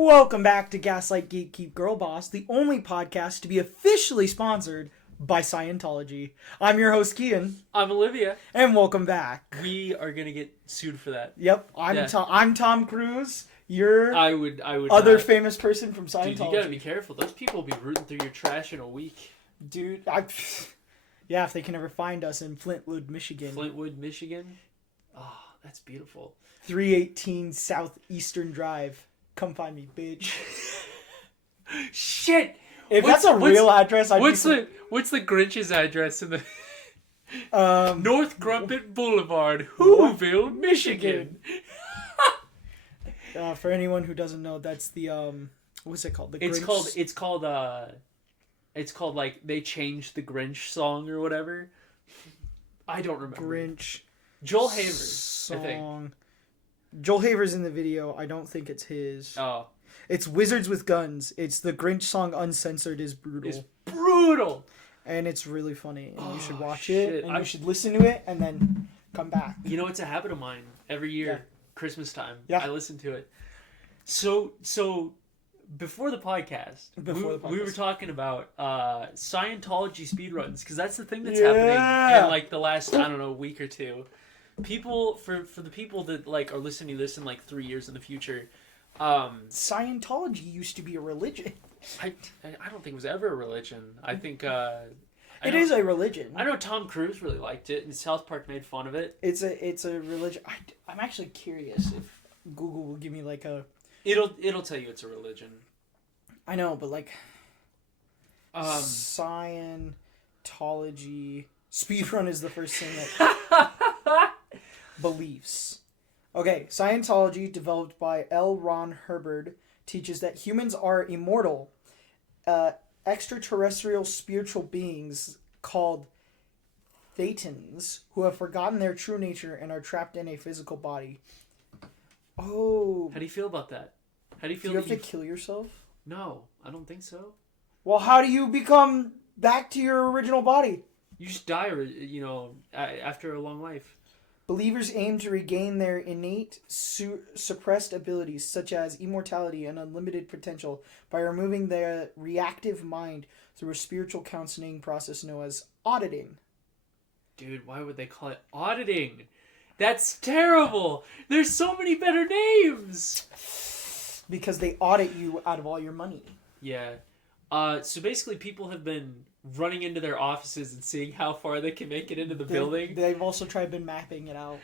Welcome back to Gaslight Gatekeep Girl Boss, the only podcast to be officially sponsored by Scientology. I'm your host, Keyen. I'm Olivia. And welcome back. We are going to get sued for that. Yep, I'm Tom Cruise. You're I would other not. famous person from Scientology. Dude, you gotta be careful. Those people will be rooting through your trash in a week. Dude, yeah, if they can ever find us in Flintwood, Michigan. Flintwood, Michigan? Oh, that's beautiful. 318 Southeastern Drive. Come find me, bitch. Shit! If that's a real address, what's the Grinch's address in the North Crumpet Boulevard, Whoville, Michigan? For anyone who doesn't know, that's the what's it called? It's called like they changed the Grinch song or whatever. I don't remember. Grinch. Joel Haver song. I think. Joel Haver's in the video. I don't think it's his. Oh. It's Wizards with Guns. It's the Grinch song Uncensored is Brutal. It's brutal! And it's really funny. And you should watch shit. it. And you should listen to it and then come back. You know, it's a habit of mine. Every year, Yeah. Christmas time, Yeah. I listen to it. So before the podcast, we were talking about Scientology speedruns, because that's the thing that's happening in like the last, I don't know, week or two. People, for the people that like are listening to this in like 3 years in the future, Scientology used to be a religion. I don't think it was ever a religion. I think it is a religion. I know Tom Cruise really liked it, and South Park made fun of it. It's a religion. I'm actually curious if Google will give me like a. It'll tell you it's a religion. I know, but like. Scientology speedrun is the first thing that. Beliefs. Okay, Scientology, developed by L. Ron Hubbard, teaches that humans are immortal, extraterrestrial spiritual beings called Thetans who have forgotten their true nature and are trapped in a physical body. Oh. How do you feel about that? How do you feel? Do you have to kill yourself? No, I don't think so. Well, how do you become back to your original body? You just die, after a long life. Believers aim to regain their innate, suppressed abilities, such as immortality and unlimited potential, by removing their reactive mind through a spiritual counseling process known as auditing. Dude, why would they call it auditing? That's terrible! There's so many better names! Because they audit you out of all your money. Yeah. So basically people have been running into their offices and seeing how far they can make it into the building. They've also been mapping it out.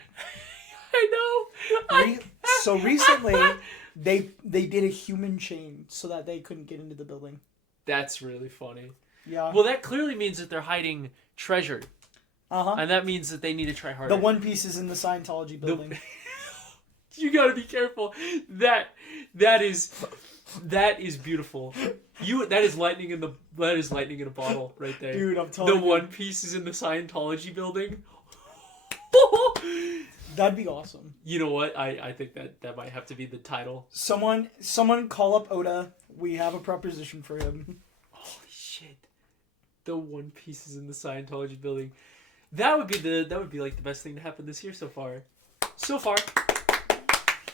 I know. So recently, they did a human chain so that they couldn't get into the building. That's really funny. Yeah. Well, that clearly means that they're hiding treasure. Uh-huh. And that means that they need to try harder. The One Piece is in the Scientology building. You gotta be careful. That is beautiful. That is lightning in a bottle right there. Dude, I'm telling you. The One Piece is in the Scientology building. That'd be awesome. You know what? I think that might have to be the title. Someone call up Oda. We have a proposition for him. Holy shit. The One Piece is in the Scientology building. That would be like the best thing to happen this year so far. So far.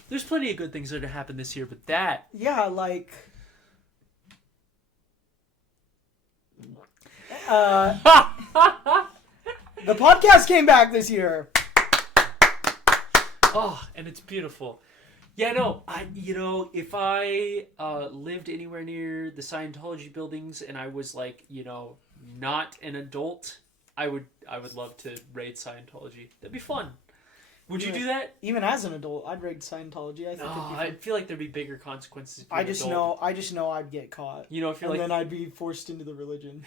There's plenty of good things that are to happen this year, but that... Yeah, like... the podcast came back this year. Oh, and it's beautiful. Yeah, no, if I lived anywhere near the Scientology buildings and I was like, not an adult, I would love to raid Scientology. That'd be fun. Would you do that? Even as an adult, I'd raid Scientology. I feel like there'd be bigger consequences. I just know I'd get caught. Then I'd be forced into the religion.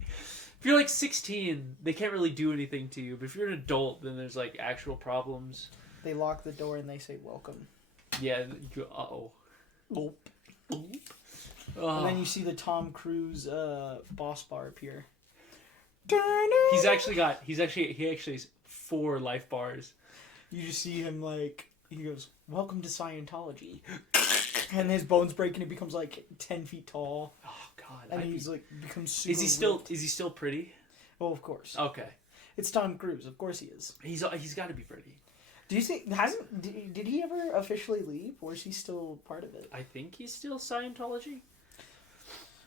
If you're like 16, they can't really do anything to you. But if you're an adult, then there's like actual problems. They lock the door and they say welcome. Yeah. Uh-oh. Oop. And then you see the Tom Cruise boss bar appear. He actually has 4 life bars. You just see him he goes, "Welcome to Scientology," and his bones break and he becomes like 10 feet tall. Oh God! And he's becomes super. Is he still pretty? Oh, of course. Okay. It's Tom Cruise. Of course he is. He's got to be pretty. Do you think did he ever officially leave, or is he still part of it? I think he's still Scientology.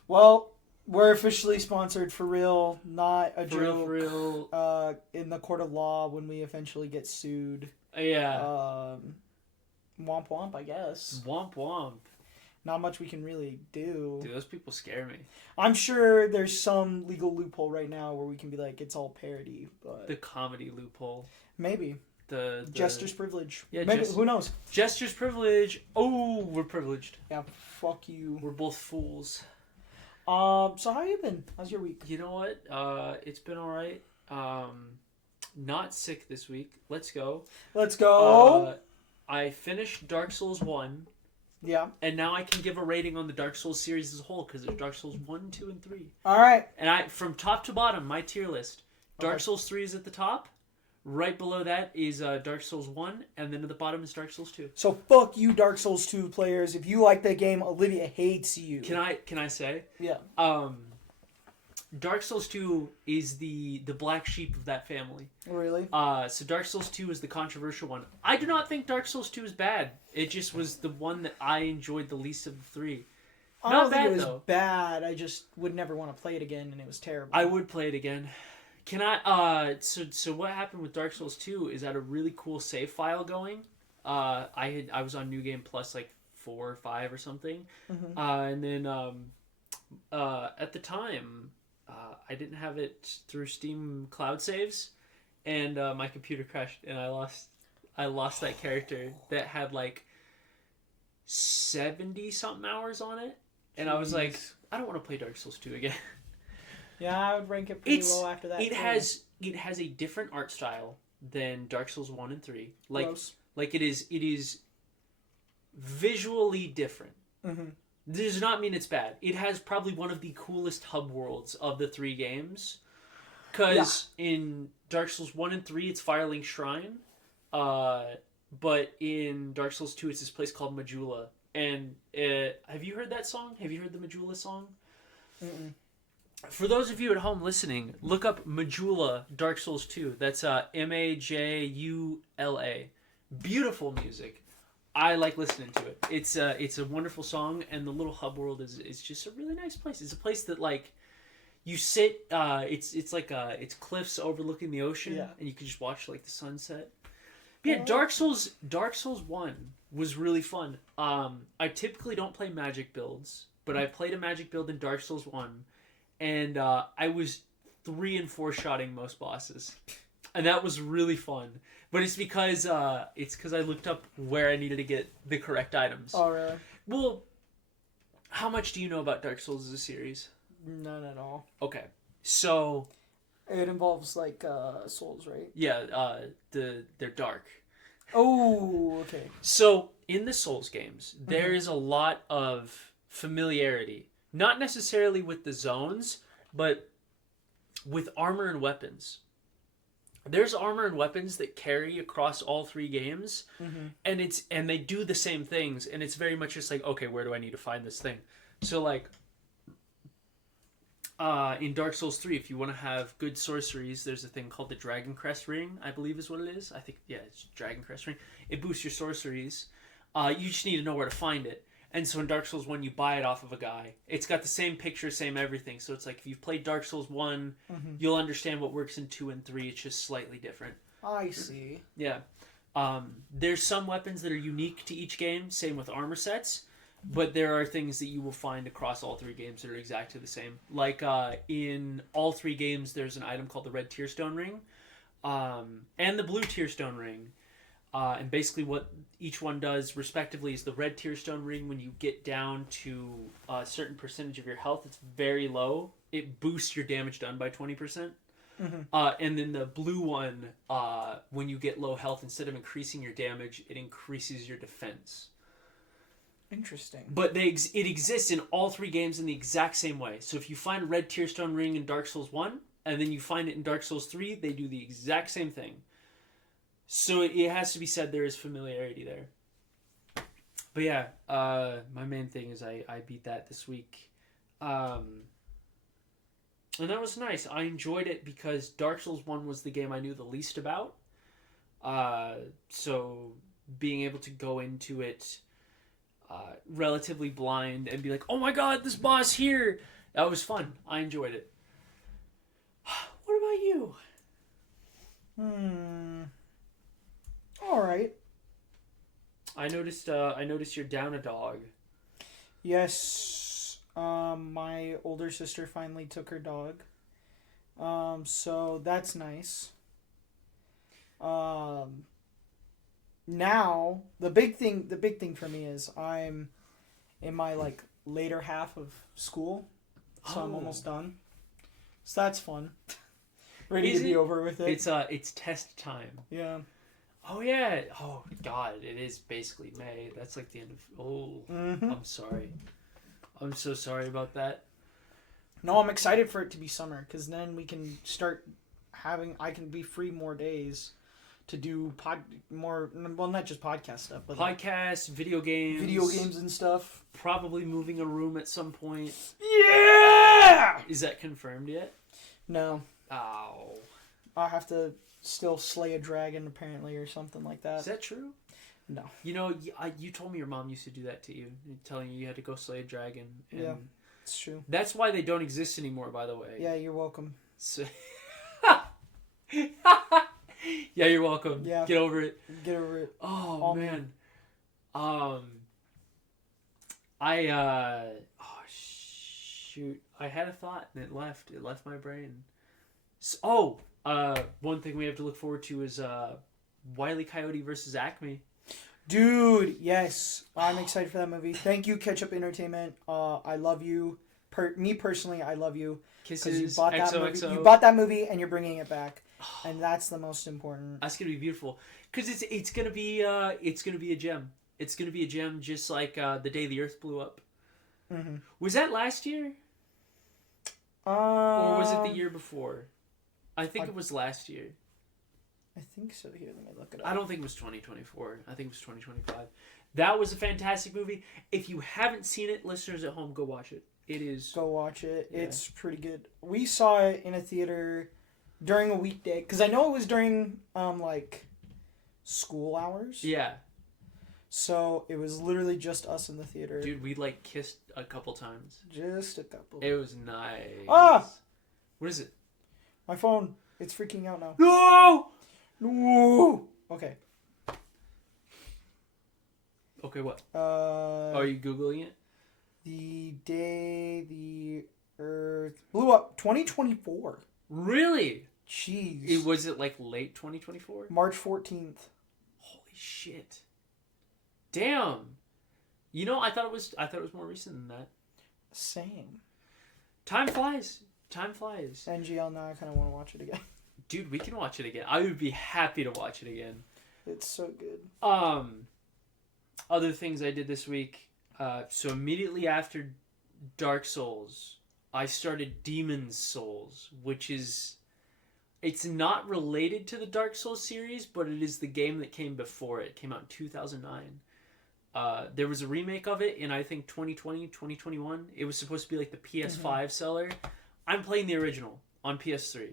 Well, we're officially sponsored for real, not a For joke. For real. In the court of law when we eventually get sued. Yeah. Womp womp, I guess. Womp womp. Not much we can really do. Dude, those people scare me. I'm sure there's some legal loophole right now where we can be like, it's all parody, but the comedy loophole. Maybe. The jester's privilege. Yeah, maybe. Who knows? Jester's privilege. Oh, we're privileged. Yeah, fuck you. We're both fools. So how you been? How's your week? You know what? It's been all right. Not sick this week. Let's go. Let's go. I finished Dark Souls 1. Yeah. And now I can give a rating on the Dark Souls series as a whole because there's Dark Souls 1, 2, and 3. All right. And from top to bottom, my tier list. Dark Souls 3 is at the top. Right below that is Dark Souls 1, and then at the bottom is Dark Souls 2. So fuck you, Dark Souls 2 players. If you like the game, Olivia hates you. Can I say? Yeah. Dark Souls 2 is the black sheep of that family. Really? So Dark Souls 2 is the controversial one. I do not think Dark Souls 2 is bad. It just was the one that I enjoyed the least of the three. I don't think it was bad. I just would never want to play it again, and it was terrible. I would play it again. Can I? So what happened with Dark Souls 2 is I had a really cool save file going. I was on New Game Plus like 4 or 5 or something, and then at the time. I didn't have it through Steam Cloud Saves, and my computer crashed, and I lost that character that had like 70 something hours on it, and I was like, I don't want to play Dark Souls 2 again. Yeah, I would rank it pretty low after that. It has a different art style than Dark Souls 1 and 3. Like it is visually different. Mm-hmm. Does not mean it's bad. It has probably one of the coolest hub worlds of the 3 games. Because in Dark Souls 1 and 3, it's Firelink Shrine. But in Dark Souls 2, it's this place called Majula. And have you heard that song? Have you heard the Majula song? Mm-mm. For those of you at home listening, look up Majula Dark Souls 2. That's Majula. Beautiful music. I like listening to it. It's a wonderful song, and the little hub world is just a really nice place. It's a place that like you sit. It's cliffs overlooking the ocean, and you can just watch like the sunset. But yeah, Dark Souls 1 was really fun. I typically don't play magic builds, but I played a magic build in Dark Souls 1, and I was 3 and 4 shotting most bosses, and that was really fun. But it's because I looked up where I needed to get the correct items. Oh, really? Well, how much do you know about Dark Souls as a series? None at all. Okay, so it involves like souls, right? Yeah, they're dark. Oh, okay. So in the Souls games, there is a lot of familiarity, not necessarily with the zones, but with armor and weapons. There's armor and weapons that carry across all 3 games, and they do the same things, and it's very much just like, okay, where do I need to find this thing? So like in Dark Souls 3, if you want to have good sorceries, there's a thing called the Dragon Crest Ring, I believe is what it is. I think, yeah, it's Dragon Crest Ring. It boosts your sorceries. You just need to know where to find it. And so in Dark Souls 1, you buy it off of a guy. It's got the same picture, same everything. So it's like if you've played Dark Souls 1, you'll understand what works in 2 and 3. It's just slightly different. I see. Yeah. There's some weapons that are unique to each game, same with armor sets. But there are things that you will find across all 3 games that are exactly the same. Like in all 3 games, there's an item called the Red Tearstone Ring and the Blue Tearstone Ring. And basically what each one does, respectively, is the Red Tearstone Ring, when you get down to a certain percentage of your health, it's very low. It boosts your damage done by 20%. And then the blue one, when you get low health, instead of increasing your damage, it increases your defense. Interesting. But it exists in all 3 games in the exact same way. So if you find a Red Tearstone Ring in Dark Souls 1, and then you find it in Dark Souls 3, they do the exact same thing. So it has to be said there is familiarity there. But yeah, my main thing is I beat that this week. And that was nice. I enjoyed it because Dark Souls 1 was the game I knew the least about. So being able to go into it relatively blind and be like, oh my god, this boss here, that was fun. I enjoyed it. What about you? All right. I noticed you're down a dog. Yes. My older sister finally took her dog. So that's nice. Now the big thing for me is I'm in my like later half of school, so I'm almost done. So that's fun. Ready to be over with it. It's test time. Yeah. Oh yeah. Oh god, it is basically May. That's like the end of. I'm sorry. I'm so sorry about that. No, I'm excited for it to be summer because then we can start I can be free more days to do not just podcast stuff, but podcasts, video games and stuff. Probably moving a room at some point. Yeah. Is that confirmed yet? No. Oh. I'll have to still slay a dragon apparently or something like that. Is that true? No. You know, you told me your mom used to do that to you, telling you had to go slay a dragon. And yeah, it's true. That's why they don't exist anymore, by the way. Yeah, you're welcome. So... Yeah, you're welcome. Yeah. Get over it. Get over it. Oh, man. Shoot. I had a thought and it left. It left my brain. So, one thing we have to look forward to is Wile E. Coyote versus Acme. Dude, yes. I'm excited for that movie. Thank you, Ketchup Entertainment. I love you. Me personally, I love you. Kisses, you bought that XOXO. movie. You bought that movie and you're bringing it back. And that's the most important. That's gonna be beautiful. Because it's gonna be a gem. It's gonna be a gem just like The Day the Earth Blew Up. Mm-hmm. Was that last year? Or was it the year before? I think it was last year. I think so. Here, let me look it up. I don't think it was 2024. I think it was 2025. That was a fantastic movie. If you haven't seen it, listeners at home, go watch it. It is. Go watch it. Yeah. It's pretty good. We saw it in a theater during a weekday because I know it was during like school hours. Yeah. So it was literally just us in the theater. Dude, we like kissed a couple times. Just a couple. It was nice. Ah! What is it? My phone. It's freaking out now. No! No! Okay. Okay, what? Are you Googling it? The Day the Earth Blew Up 2024. Really? Jeez. Was it like late 2024? March 14th. Holy shit. Damn. You know, I thought it was more recent than that. Same. Time flies. Time flies. NGL, now I kind of want to watch it again. Dude, we can watch it again. I would be happy to watch it again. It's so good. Other things I did this week. So immediately after Dark Souls, I started Demon's Souls, which is... It's not related to the Dark Souls series, but it is the game that came before it. It came out in 2009. There was a remake of it in, I think, 2020, 2021. It was supposed to be like the PS5 seller. I'm playing the original on PS3.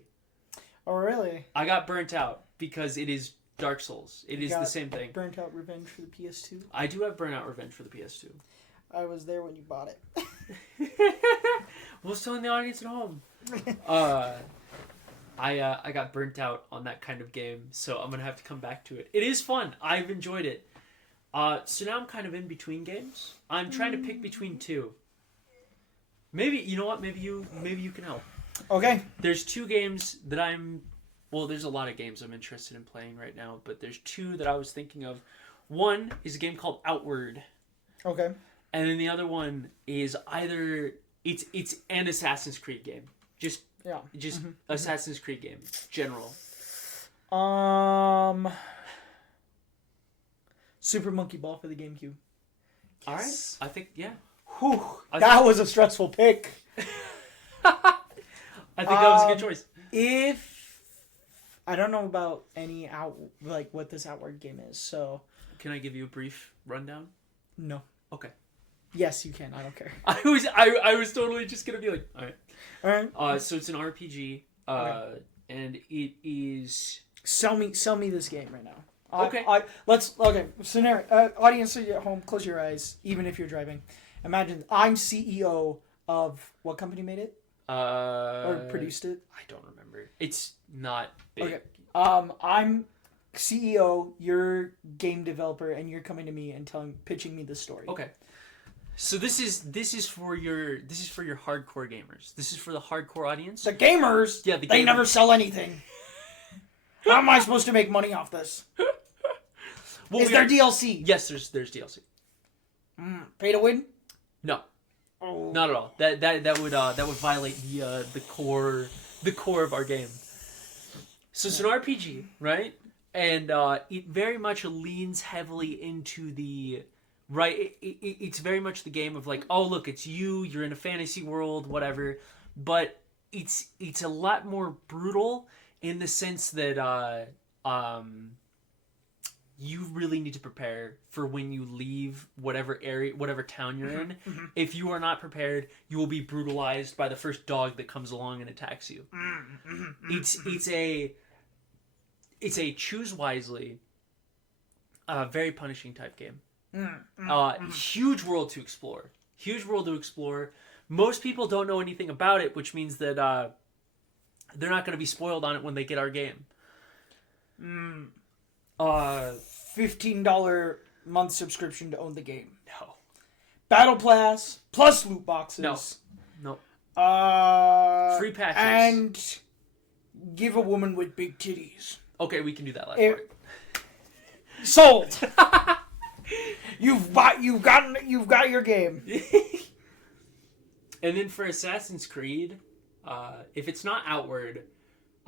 Oh, really? I got burnt out because it is Dark Souls. It is the same thing. Burnt Out Revenge for the PS2? I do have Burnout Revenge for the PS2. I was there when you bought it. Well, I was telling the audience at home. I got burnt out on that kind of game, so I'm going to have to come back to it. It is fun. I've enjoyed it. So now I'm kind of in between games. I'm trying to pick between two. Maybe, you know what? Maybe you can help. Okay. There's two games that there's a lot of games I'm interested in playing right now, but there's two that I was thinking of. One is a game called Outward. Okay. And then the other one is either it's an Assassin's Creed game. Just Assassin's Creed game. General. Super Monkey Ball for the GameCube. All right. I think, yeah. Whew. That was a stressful pick. I think that was a good choice. If I don't know about any what this Outward game is, so can I give you a brief rundown? No. Okay. Yes, you can. I don't care. I was totally just gonna be like, all right. All right. So it's an RPG, and it is Sell me this game right now. Okay. Scenario. Audience at home, close your eyes. Even if you're driving, imagine I'm CEO of what company made it or produced it. I don't remember. It's not big. Okay. I'm CEO. You're game developer, and you're coming to me and pitching me the story. Okay. So this is for your hardcore gamers. This is for the hardcore audience. The gamers. Yeah, they never sell anything. How am I supposed to make money off this? Well, is there DLC? Yes, there's DLC. Pay to win? No, not at all. That would violate the core of our game. So it's an RPG, right? And it very much leans heavily into the right. It's very much the game of like, oh look, it's you're in a fantasy world, whatever. But it's a lot more brutal in the sense that you really need to prepare for when you leave whatever area, whatever town you're in. Mm-hmm. If you are not prepared, you will be brutalized by the first dog that comes along and attacks you. It's a choose wisely, very punishing type game. Huge world to explore. Most people don't know anything about it, which means that they're not going to be spoiled on it when they get our game. $15 month subscription to own the game. No. Battle Pass plus loot boxes. No. Free patches. And give a woman with big titties. Okay, we can do that last part. Sold. You've got your game. And then for Assassin's Creed, if it's not Outward,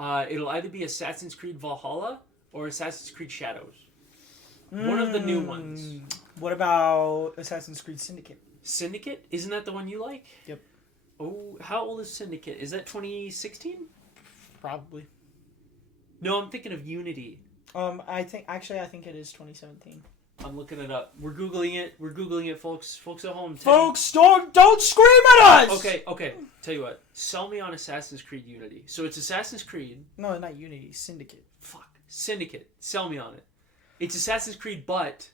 it'll either be Assassin's Creed Valhalla or Assassin's Creed Shadows. One of the new ones. What about Assassin's Creed Syndicate? Syndicate? Isn't that the one you like? Yep. Oh, how old is Syndicate? Is that 2016? Probably. No, I'm thinking of Unity. I think it is 2017. I'm looking it up. We're googling it, folks. Folks at home. Folks, don't scream at us. Okay. Tell you what. Sell me on Assassin's Creed Unity. So it's Assassin's Creed. No, not Unity. Syndicate. Fuck. Syndicate. Sell me on it. It's Assassin's Creed, but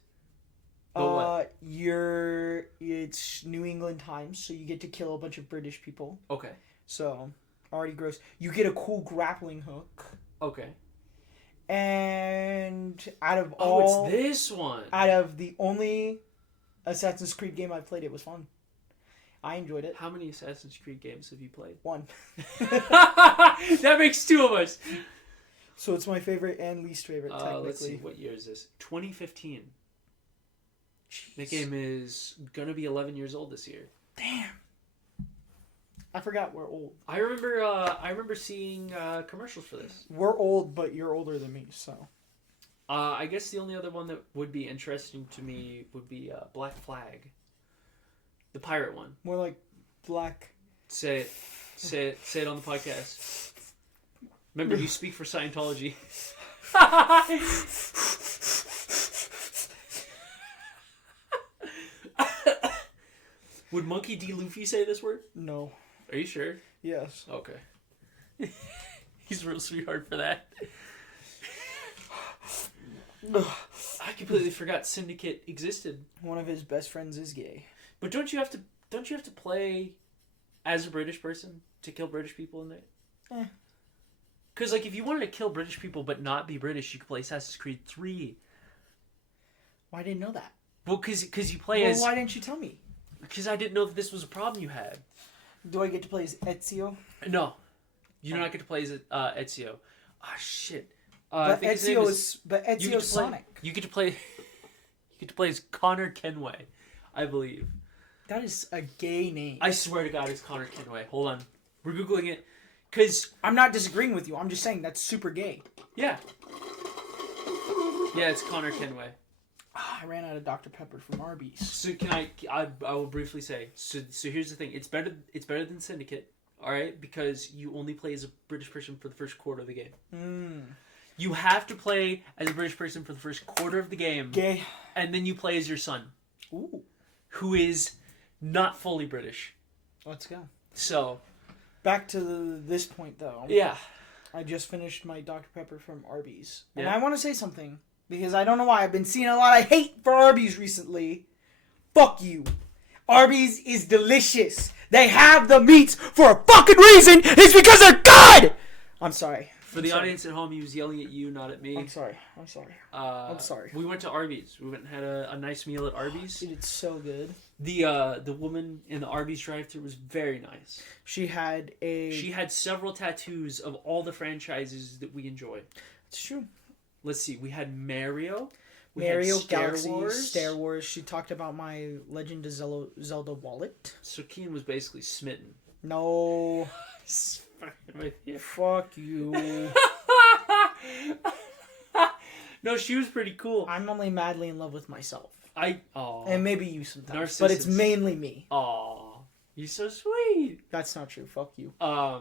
what? It's New England times, so you get to kill a bunch of British people. Okay. So already gross. You get a cool grappling hook. Okay. And it's this one. Out of the only Assassin's Creed game I've played, it was fun. I enjoyed it. How many Assassin's Creed games have you played? One. That makes two of us. So it's my favorite and least favorite, technically. Let's see. What year is this? 2015. Jeez. The game is going to be 11 years old this year. Damn. I forgot we're old. I remember seeing commercials for this. We're old, but you're older than me, so. I guess the only other one that would be interesting to me would be Black Flag. The pirate one. More like Black... Say it on the podcast. Remember, you speak for Scientology. Would Monkey D. Luffy say this word? No. Are you sure? Yes. Okay. He's a real sweetheart for that. I completely forgot Syndicate existed. One of his best friends is gay. But don't you have to play as a British person to kill British people in there? Because, like, if you wanted to kill British people but not be British, you could play Assassin's Creed 3. Why I didn't know that? Well, because you play as... why didn't you tell me? Because I didn't know that this was a problem you had. Do I get to play as Ezio? No. You do not get to play as Ezio. Ah, shit. But Ezio's Sonic. You get to play as Connor Kenway, I believe. That is a gay name. I swear to God, it's Connor Kenway. Hold on. We're Googling it. Because... I'm not disagreeing with you. I'm just saying that's super gay. Yeah. Yeah, it's Connor Kenway. I ran out of Dr. Pepper from Arby's. So can I will briefly say, so here's the thing. It's better than Syndicate, all right? Because you only play as a British person for the first quarter of the game. You have to play as a British person for the first quarter of the game. Gay. And then you play as your son. Ooh. Who is not fully British. Let's go. So... Back to this point, though. Yeah. I just finished my Dr. Pepper from Arby's. And Yeah. I want to say something. Because I don't know why. I've been seeing a lot of hate for Arby's recently. Fuck you. Arby's is delicious. They have the meats for a fucking reason. It's because they're good! I'm sorry. For the audience at home, he was yelling at you, not at me. I'm sorry. I'm sorry. We went to Arby's. We went and had a nice meal at Arby's. Dude, it's so good. The woman in the Arby's drive-thru was very nice. She had several tattoos of all the franchises that we enjoy. It's true. Let's see. We had Mario. Mario, Galaxy, Star Wars. She talked about my Legend of Zelda wallet. So Keyen was basically smitten. No. He's fucking with you. Fuck you. No, she was pretty cool. I'm only madly in love with myself. Oh. And maybe you sometimes. But it's mainly me. Aw. You're so sweet. That's not true. Fuck you. I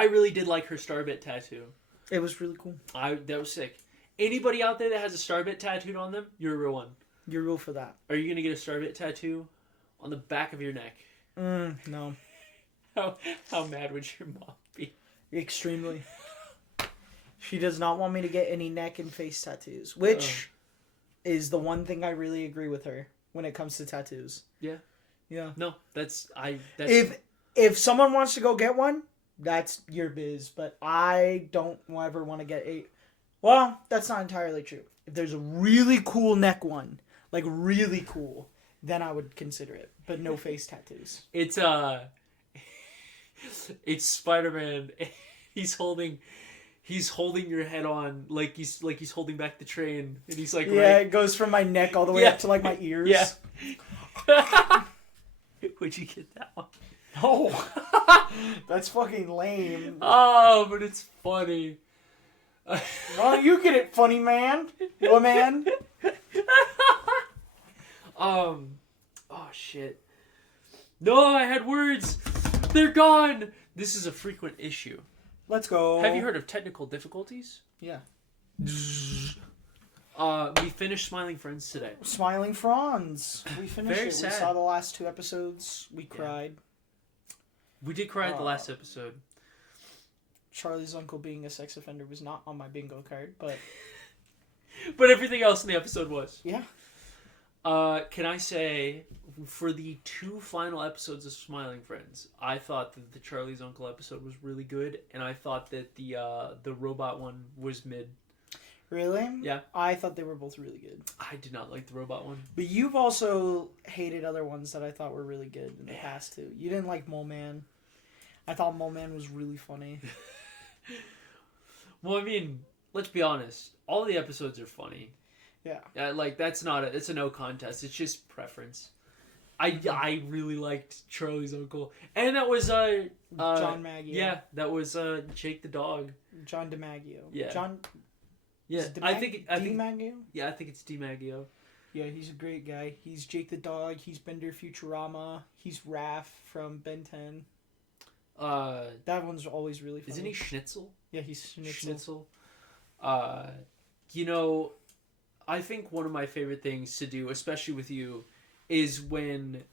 really did like her Starbit tattoo. It was really cool. That was sick. Anybody out there that has a Starbit tattooed on them, you're a real one. You're real for that. Are you going to get a Starbit tattoo on the back of your neck? No. How mad would your mom be? Extremely. She does not want me to get any neck and face tattoos, which is the one thing I really agree with her when it comes to tattoos. Yeah. Yeah. No, that's if someone wants to go get one, that's your biz, but I don't ever want to get a... Well, that's not entirely true. If there's a really cool neck one, like really cool, then I would consider it. But no face tattoos. It's Spider-Man. He's holding your head on like he's holding back the train, and he's like, yeah, right? It goes from my neck all the way up to like my ears. Yeah. Would you get that one? No. That's fucking lame. Oh, but it's funny. Why don't you get it, funny man? You a man? Oh shit. No, I had words. They're gone. This is a frequent issue. Let's go. Have you heard of technical difficulties? Yeah. We finished Smiling Friends today. Smiling Franz. We finished Very it. sad. We saw the last 2 episodes. We cried. We did cry at the last episode. Charlie's uncle being a sex offender was not on my bingo card, but... But everything else in the episode was. Yeah. Can I say, for the 2 final episodes of Smiling Friends, I thought that the Charlie's Uncle episode was really good, and I thought that the robot one was mid. Really? Yeah. I thought they were both really good. I did not like the robot one. But you've also hated other ones that I thought were really good in the past, too. You didn't like Mole Man. I thought Mole Man was really funny. Well, I mean, let's be honest. All the episodes are funny. Yeah. Like, it's a no contest. It's just preference. I really liked Charlie's Uncle. And that was, John Maggio. Yeah, that was, Jake the dog. John DiMaggio. Yeah. John... Yeah, I think DiMaggio? Yeah, I think it's DiMaggio. Yeah, he's a great guy. He's Jake the dog. He's Bender Futurama. He's Raph from Ben 10. That one's always really funny. Isn't he Schnitzel? Yeah, he's Schnitzel. You know, I think one of my favorite things to do, especially with you, is when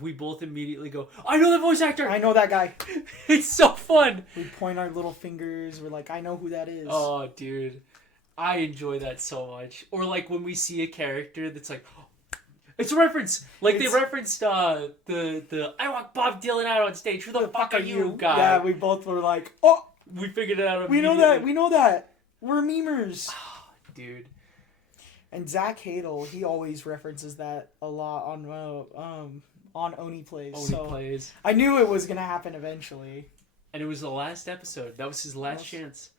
we both immediately go, I know that voice actor! I know that guy. It's so fun! We point our little fingers. We're like, I know who that is. Oh, dude. I enjoy that so much. Or like when we see a character that's like, oh, it's a reference. Like they referenced the I want Bob Dylan out on stage. Who the fuck are you, guy? Yeah, we both were like, oh, we figured it out. We know that. We know that. We're memers, dude. And Zach Hadel, he always references that a lot on Oni Plays. Plays. I knew it was gonna happen eventually. And it was the last episode. That was his last chance.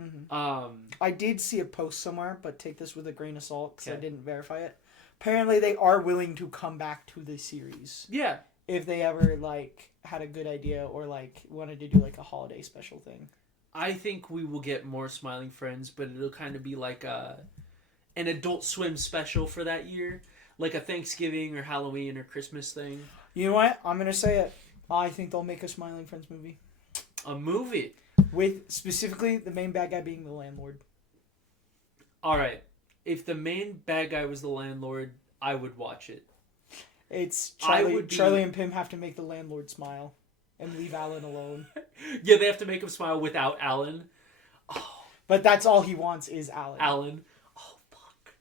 Mm-hmm. I did see a post somewhere, but take this with a grain of salt because I didn't verify it. Apparently, they are willing to come back to the series. Yeah. If they ever had a good idea or wanted to do a holiday special thing. I think we will get more Smiling Friends, but it'll kind of be like an Adult Swim special for that year, like a Thanksgiving or Halloween or Christmas thing. You know what? I'm gonna say it. I think they'll make a Smiling Friends movie. A movie. With specifically the main bad guy being the landlord. Alright. If the main bad guy was the landlord, I would watch it. It's Charlie and Pim have to make the landlord smile. and leave Alan alone. Yeah, they have to make him smile without Alan. Oh. But that's all he wants is Alan. Alan. Oh, fuck.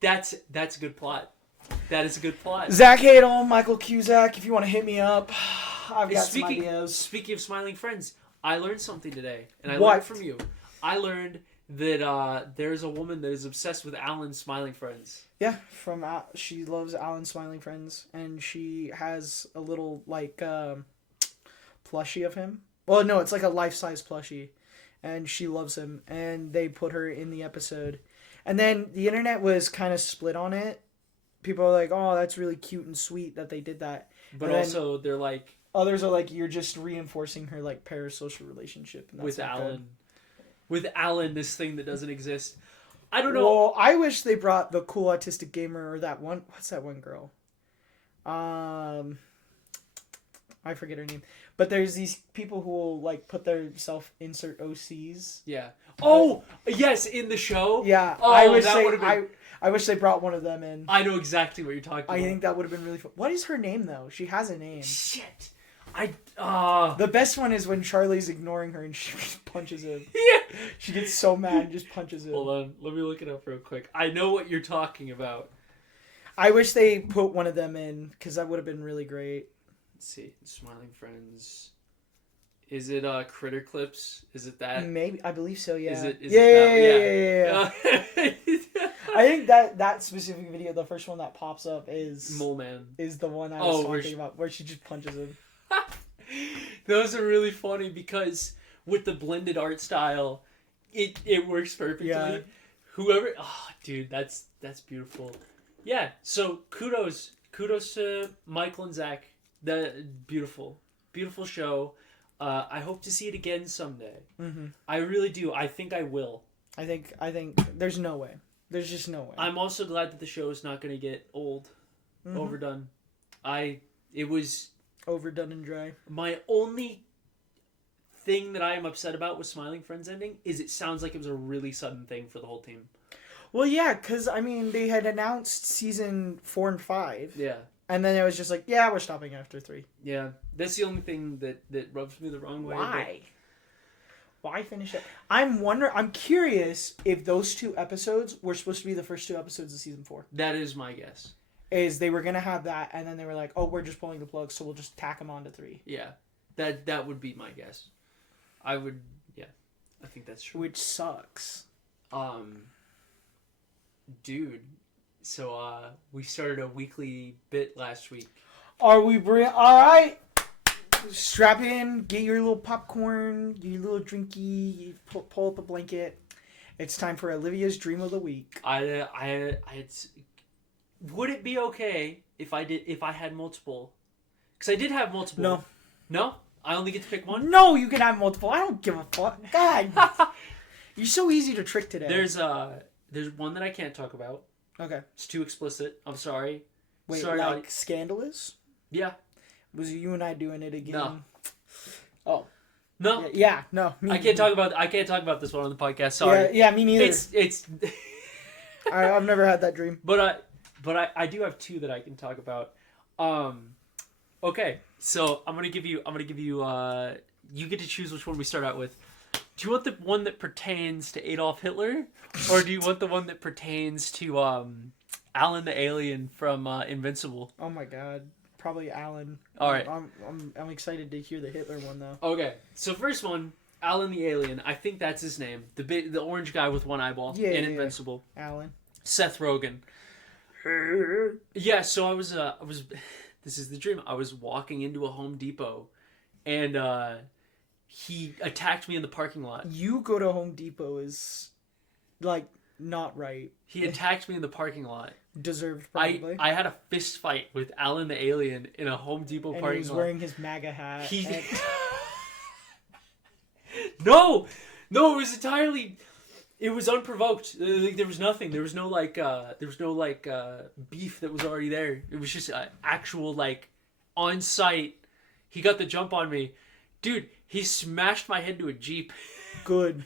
That's a good plot. That is a good plot. Zach Hadel, Michael Cusack, if you want to hit me up, I've got some ideas. Speaking of smiling friends, I learned something today. And I What? learned from you. I learned that there's a woman that is obsessed with Alan's smiling friends. Yeah, she loves Alan's smiling friends, and she has a little plushie of him. Well, no, it's like a life-size plushie, and she loves him, and they put her in the episode. And then the internet was kind of split on it. People are like, "Oh, that's really cute and sweet that they did that," but also they're like, others are like, "You're just reinforcing her like parasocial relationship with Alan." Good. With Alan, this thing that doesn't exist. I don't know. Well, I wish they brought the cool autistic gamer or that one. What's that one girl? I forget her name. But there's these people who will like put their self-insert OCs. Yeah. Oh, yes, in the show. Yeah. Oh, I wish they brought one of them in. I know exactly what you're talking about. I think that would have been really fun. What is her name though? She has a name. Shit. The best one is when Charlie's ignoring her and she just punches him. Yeah. She gets so mad and just punches him. Hold on. Let me look it up real quick. I know what you're talking about. I wish they put one of them in because that would have been really great. Let's see. Smiling Friends. Is it Critter Clips? Is it that? Maybe. I believe so, yeah. Is it Yeah. I think that specific video, the first one that pops up is Mole Man. Is the one I was talking about, where she just punches him. Those are really funny because with the blended art style, it works perfectly. Yeah. Whoever, dude, that's beautiful. Yeah. So kudos to Michael and Zach. Beautiful show. I hope to see it again someday. Mm-hmm. I really do. I think I will. I think there's no way. There's just no way. I'm also glad that the show is not going to get old, overdone. It was overdone and dry. My only thing that I am upset about with Smiling Friends ending is it sounds like it was a really sudden thing for the whole team. Well, yeah, because, I mean, they had announced season 4 and 5. Yeah. And then it was just like, yeah, we're stopping after 3. Yeah. That's the only thing that rubs me the wrong way. Why? Why finish it? I'm curious if those 2 episodes were supposed to be the first 2 episodes of season 4. That is my guess. Is they were going to have that, and then they were like, oh, we're just pulling the plug, so we'll just tack them on to 3. Yeah. That would be my guess. I think that's true. Which sucks. Dude, so we started a weekly bit last week. All right. Strap in, get your little popcorn, your little drinky, pull up a blanket. It's time for Olivia's Dream of the Week. Would it be okay if I had multiple? Because I did have multiple. No? I only get to pick one? No, you can have multiple. I don't give a fuck. God. You're so easy to trick today. There's one that I can't talk about. Okay. It's too explicit. I'm sorry. Wait, sorry, like scandalous? Yeah. Was it you and I doing it again? No. Oh. No. Yeah, no. I can't talk about this one on the podcast. Sorry. Yeah, me neither. It's I've never had that dream. But I do have 2 that I can talk about. Okay. So I'm gonna give you you get to choose which one we start out with. Do you want the one that pertains to Adolf Hitler, or do you want the one that pertains to Alan the alien from Invincible? Oh my god, probably Alan. All right, I'm excited to hear the Hitler one though. Okay, so first one, Alan the alien. I think that's his name. The orange guy with one eyeball in Invincible. Alan. Seth Rogen. Yeah, so I was this is the dream. I was walking into a Home Depot, and he attacked me in the parking lot. You go to Home Depot is, like, not right. He attacked me in the parking lot. Deserved, probably. I had a fist fight with Alan the alien in a Home Depot parking lot. And he was wearing his MAGA hat. No, it was entirely... It was unprovoked. There was nothing. There was no beef that was already there. It was just actual on site. He got the jump on me, dude. He smashed my head to a Jeep. Good.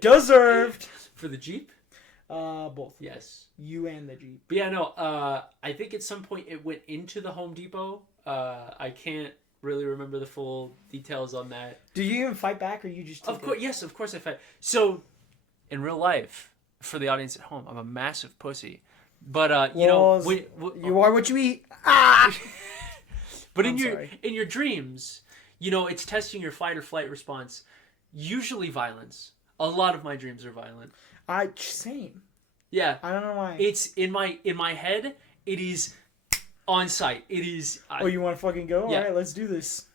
Deserved. For the Jeep? Both. Yes. You and the Jeep. But yeah, no. I think at some point it went into the Home Depot. I can't really remember the full details on that. Do you even fight back, or you just? Of course, yes, of course I fight. So, in real life, for the audience at home, I'm a massive pussy. But you know, you are what you eat. Ah. But in your dreams, you know, it's testing your fight or flight response. Usually violence. A lot of my dreams are violent. Same. Yeah. I don't know why. It's in my head. It is on site. It is. You want to fucking go? Yeah. All right, let's do this.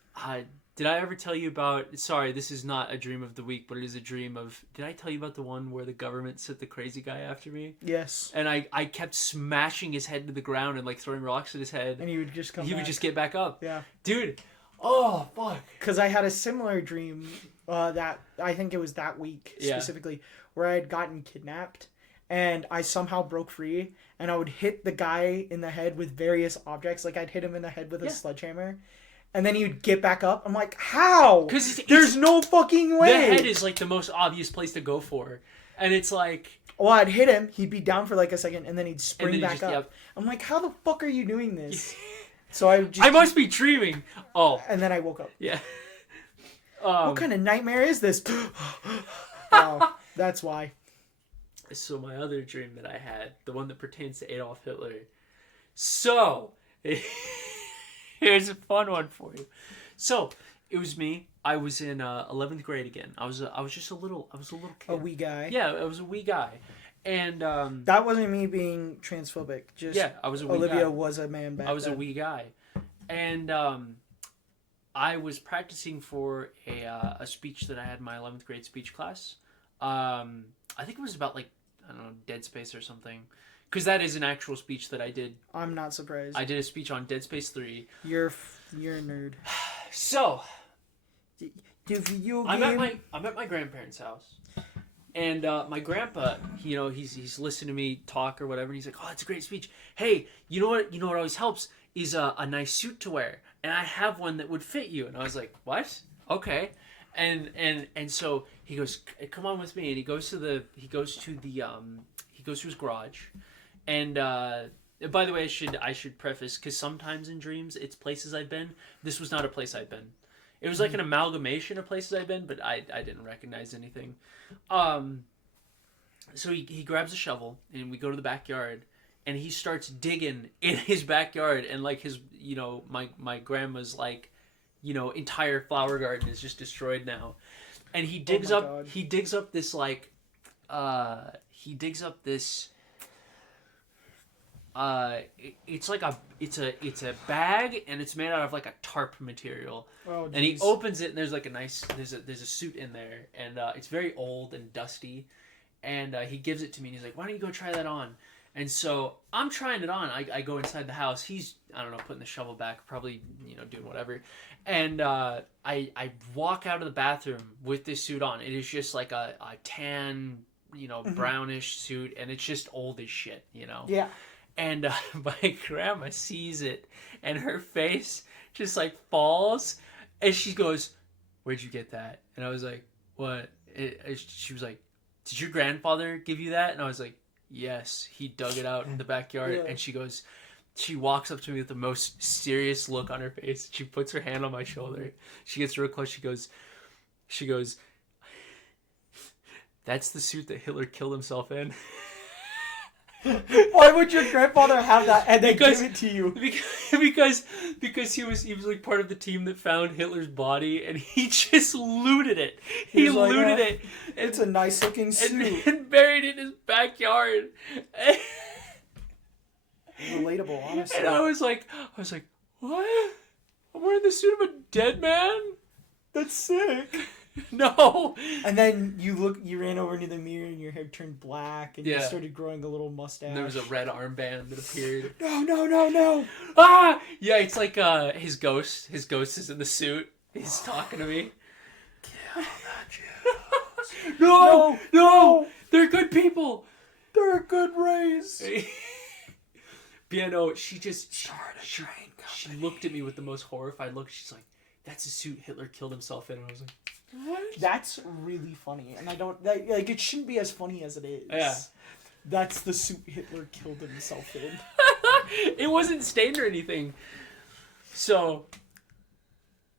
Did I ever tell you about? Sorry, this is not a dream of the week, but it is a dream of. Did I tell you about the one where the government sent the crazy guy after me? Yes. And I kept smashing his head to the ground and like throwing rocks at his head. And he would just come. He would just get back up. Yeah. Dude. Oh fuck. Because I had a similar dream. That I think it was that week specifically, where I had gotten kidnapped. And I somehow broke free, and I would hit the guy in the head with various objects. Like, I'd hit him in the head with a sledgehammer, and then he would get back up. I'm like, how? Because there's no fucking way. The head is, like, the most obvious place to go for. And it's like... Well, I'd hit him, he'd be down for, like, a second, and then he'd spring back up. Yep. I'm like, how the fuck are you doing this? So I must be dreaming. Oh. And then I woke up. Yeah. What kind of nightmare is this? Oh, that's why. So my other dream that I had, the one that pertains to Adolf Hitler. So, here's a fun one for you. So, it was me. I was in 11th grade again. I was just a little kid. A wee guy. Yeah, I was a wee guy. And that wasn't me being transphobic. Just I was a wee guy. Olivia was a man back then. I was a wee guy. And I was practicing for a speech that I had in my 11th grade speech class. I think it was about like, I don't know, Dead Space or something. Because that is an actual speech that I did. I'm not surprised. I did a speech on Dead Space 3. You're a nerd. So, I'm at my grandparents' house. And my grandpa, you know, he's listening to me talk or whatever, and he's like, "Oh, it's a great speech. Hey, you know what always helps is a nice suit to wear, and I have one that would fit you." And I was like, "What? Okay." And so he goes, "Come on with me," and he goes to his garage, and by the way, I should preface, because sometimes in dreams it's places I've been. This was not a place I'd been. It was like an amalgamation of places I've been, but I didn't recognize anything. So he grabs a shovel, and we go to the backyard, and he starts digging in his backyard, and like his, you know, my grandma's like, you know, entire flower garden is just destroyed now. And he digs up this like, it's a bag, and it's made out of like a tarp material. Oh, and he opens it, and there's like there's a suit in there, and it's very old and dusty, and he gives it to me, and he's like, "Why don't you go try that on?" And so I'm trying it on. I go inside the house. He's, I don't know, putting the shovel back, probably, you know, doing whatever. And I walk out of the bathroom with this suit on. It is just like a tan, you know, brownish suit, and it's just old as shit, you know. Yeah. And my grandma sees it, and her face just like falls, and she goes, "Where'd you get that?" And I was like, "What?" She was like, "Did your grandfather give you that?" And I was like, "Yes, he dug it out in the backyard." Yeah. And she walks up to me with the most serious look on her face. She puts her hand on my shoulder. She gets real close. She goes, "That's the suit that Hitler killed himself in." Why would your grandfather have that and then give it to you? Because he was like part of the team that found Hitler's body, and he just looted it. He looted it. It's a nice looking suit. And buried it in his backyard. Relatable, honestly. And I was like, what? I'm wearing the suit of a dead man? That's sick. No. And then you ran over into the mirror, and your hair turned black, and you started growing a little mustache. And there was a red armband that appeared. No. Ah! Yeah, it's like his ghost. His ghost is in the suit. He's talking to me. Kill the Jews. No! They're good people. They're a good race. Yeah, no, she looked at me with the most horrified look. She's like, "That's a suit Hitler killed himself in." And I was like, "What?" That's really funny, and I don't like. It shouldn't be as funny as it is. Yeah, that's the suit Hitler killed himself in. It wasn't stained or anything. So,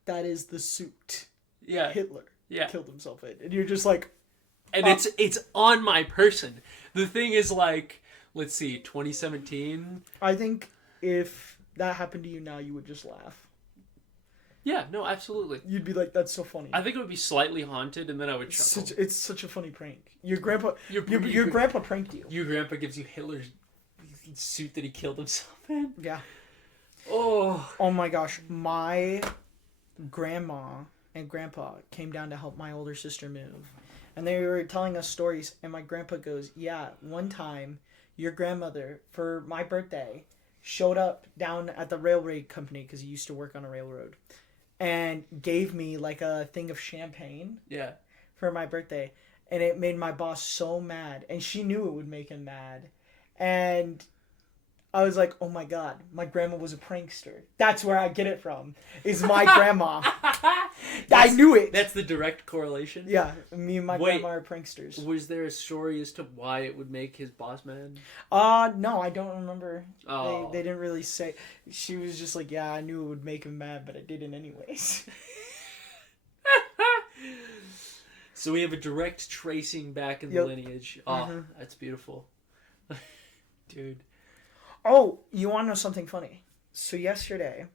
that is the suit Yeah. Hitler Yeah. killed himself in. And you're just like... And it's on my person. The thing is, like, let's see, 2017? I think if that happened to you now, you would just laugh. Yeah, no, absolutely. You'd be like, that's so funny. I think it would be slightly haunted, and then I would chuckle. It's such a funny prank. Your grandpa pranked you. Your grandpa gives you Hitler's suit that he killed himself in? Yeah. Oh my gosh. My grandma and grandpa came down to help my older sister move. And they were telling us stories, and my grandpa goes, yeah, one time your grandmother, for my birthday, showed up down at the railroad company, because he used to work on a railroad, and gave me like a thing of champagne for my birthday. And it made my boss so mad. And she knew it would make him mad. And I was like, oh my God, my grandma was a prankster. That's where I get it from, is my grandma. I knew it. That's the direct correlation? Yeah, me and my grandma are pranksters. Was there a story as to why it would make his boss mad? No, I don't remember. Oh. They didn't really say. She was just like, yeah, I knew it would make him mad, but I didn't anyways. So we have a direct tracing back in the lineage. Oh, that's beautiful. Dude. Oh, you want to know something funny? So yesterday,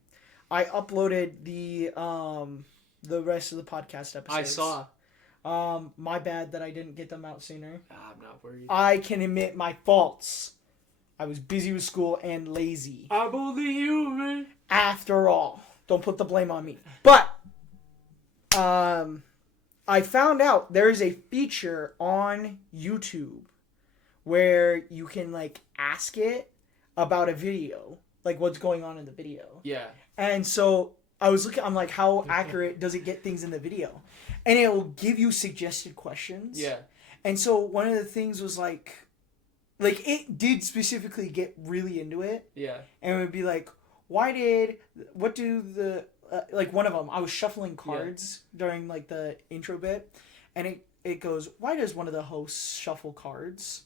I uploaded the rest of the podcast episodes. I saw. My bad that I didn't get them out sooner. I'm not worried. I can admit my faults. I was busy with school and lazy. I believe you, man. After all, don't put the blame on me. But I found out there is a feature on YouTube where you can like ask it about a video, like what's going on in the video. Yeah. And so I was looking, I'm like, how accurate does it get things in the video? And it will give you suggested questions. Yeah. And so one of the things was like it did specifically get really into it. Yeah. And it would be like, what do the, like one of them, I was shuffling cards during like the intro bit. And it goes, why does one of the hosts shuffle cards?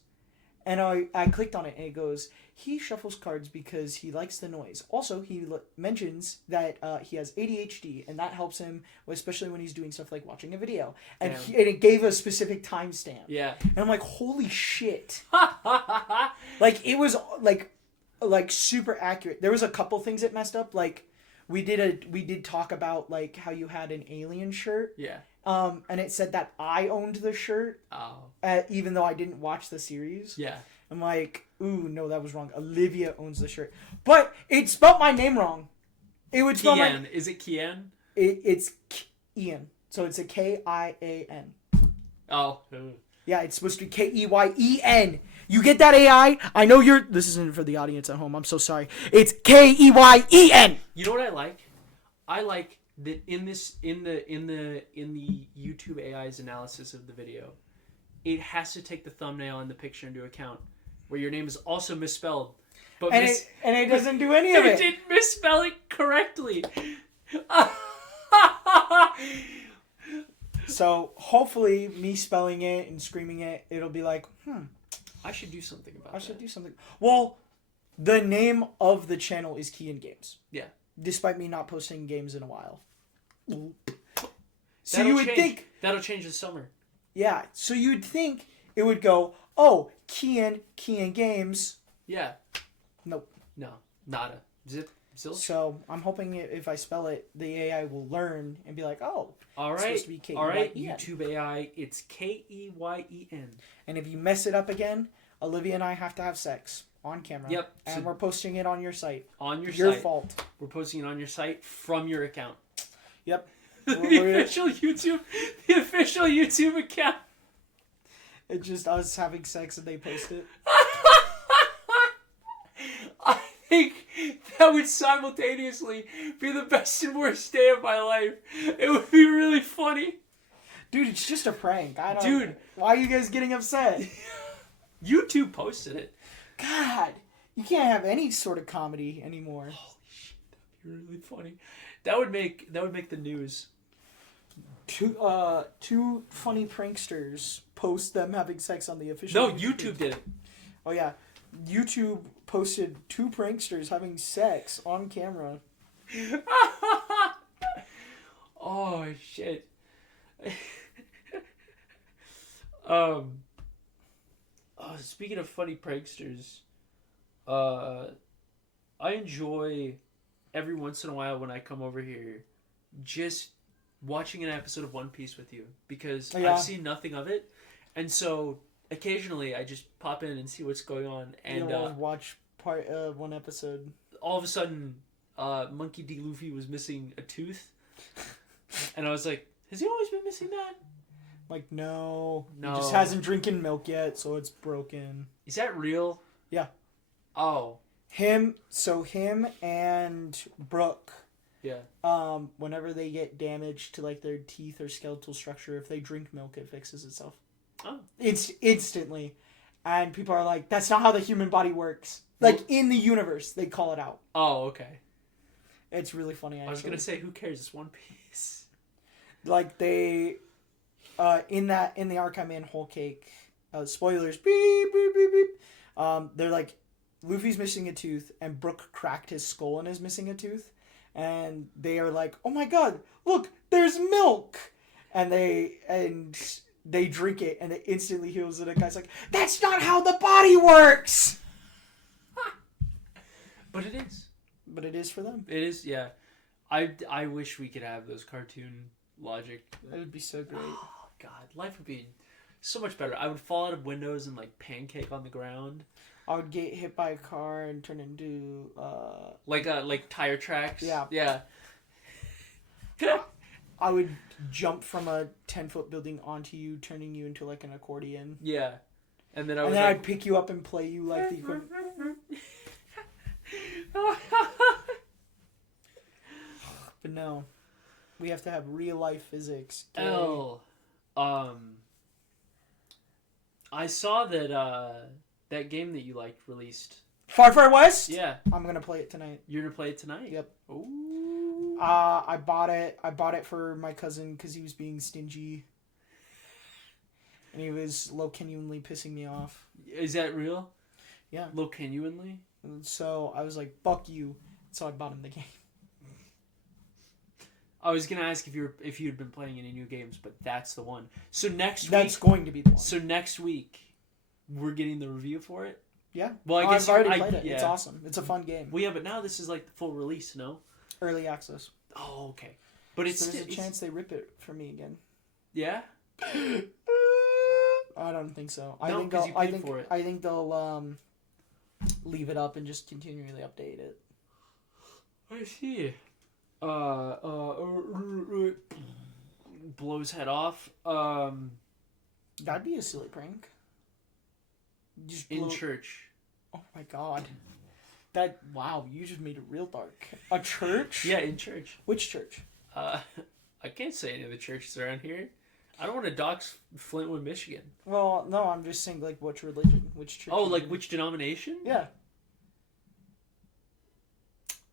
And I clicked on it and it goes, he shuffles cards because he likes the noise. Also, he mentions that he has ADHD and that helps him, especially when he's doing stuff like watching a video. And, and it gave a specific timestamp. Yeah. And I'm like, holy shit. Like, it was like super accurate. There was a couple things that messed up. Like, we did talk about like how you had an alien shirt. Yeah. And it said that I owned the shirt. Oh. Even though I didn't watch the series. Yeah. I'm like, ooh, no, that was wrong. Olivia owns the shirt. But it spelled my name wrong. It would spell Keyen. Is it Keyen? It's Keyen. So it's a Kian. Oh. Yeah, it's supposed to be Keyen. You get that, AI? I know this isn't for the audience at home. I'm so sorry. It's Keyen. You know what I like? I like that in the YouTube AI's analysis of the video, it has to take the thumbnail and the picture into account, where your name is also misspelled, but it doesn't do any of it. It didn't misspell it correctly. So hopefully, me spelling it and screaming it, it'll be like, I should do something about that. I should do something. Well, the name of the channel is Keyen Games. Yeah. Despite me not posting games in a while. So you would think that'll change this summer. Yeah. So you'd think it would go, oh, Keyen Games. Yeah. Nope. No. Nada. Zip. Zilch. So I'm hoping if I spell it, the AI will learn and be like, oh, all right. It's supposed to be Keyen. All right, YouTube AI, it's Keyen. And if you mess it up again, Olivia and I have to have sex on camera. Yep. And we're posting it on your site. On your Your site. fault. We're posting it on your site from your account. Yep. The official YouTube account. It's just us having sex and they post it. I think that would simultaneously be the best and worst day of my life. It would be really funny. Dude, it's just a prank. Dude, why are you guys getting upset? YouTube posted it. God, you can't have any sort of comedy anymore. Holy shit, that'd be really funny. That would make the news. Two funny pranksters post them having sex on the official. No, YouTube did it. Oh yeah, YouTube posted two pranksters having sex on camera. Oh shit. Speaking of funny pranksters, I enjoy every once in a while when I come over here, just watching an episode of One Piece with you because I've seen nothing of it, and so occasionally I just pop in and see what's going on, and watch one episode. All of a sudden, Monkey D. Luffy was missing a tooth, and I was like, "Has he always been missing that?" Like, no. He just hasn't drinking milk yet, so it's broken. Is that real? Yeah. Oh. Him and Brooke. Yeah. Whenever they get damage to like their teeth or skeletal structure, if they drink milk, it fixes itself. Oh. It's instantly. And people are like, that's not how the human body works. Like, in the universe, they call it out. Oh, okay. It's really funny, actually. I was going to say, who cares? It's One Piece. Like, they... in the Archive Man Whole Cake, spoilers, beep, beep, beep, beep. They're like, Luffy's missing a tooth, and Brooke cracked his skull and is missing a tooth. And they are like, oh my god, look, there's milk! And they drink it, and it instantly heals, and the guy's like, that's not how the body works! But it is. But it is for them. It is, yeah. I wish we could have those cartoon logic. It would be so great. Oh, God. Life would be so much better. I would fall out of windows and, like, pancake on the ground. I would get hit by a car and turn into, Like tire tracks? Yeah. Yeah. I would jump from a 10-foot building onto you, turning you into, like, an accordion. Yeah. And then I'd pick you up and play you like the equipment. But no. We have to have real life physics. I saw that that game that you liked released. Far Far West? Yeah. I'm gonna play it tonight. You're gonna play it tonight? Yep. Ooh. I bought it for my cousin because he was being stingy. And he was genuinely pissing me off. Is that real? Yeah. Genuinely? And so I was like, fuck you. So I bought him the game. I was gonna ask if you'd been playing any new games, but that's the one. So next week, that's going to be the one. So next week, we're getting the review for it. Yeah. Well, I guess I've already played it. Yeah. It's awesome. It's a fun game. Well, yeah, but now this is like the full release, no? Early access. Oh, okay. But there's a chance they rip it for me again. Yeah. I don't think so. I think they'll leave it up and just continually update it. I see. Blows head off. That'd be a silly prank. In church. Oh my god. Wow, you just made it real dark. A church? Yeah, in church. Which church? I can't say any of the churches around here. I don't want to dox Flintwood, Michigan. Well, no, I'm just saying, like, which religion? Which church? Oh, like, which denomination? Yeah.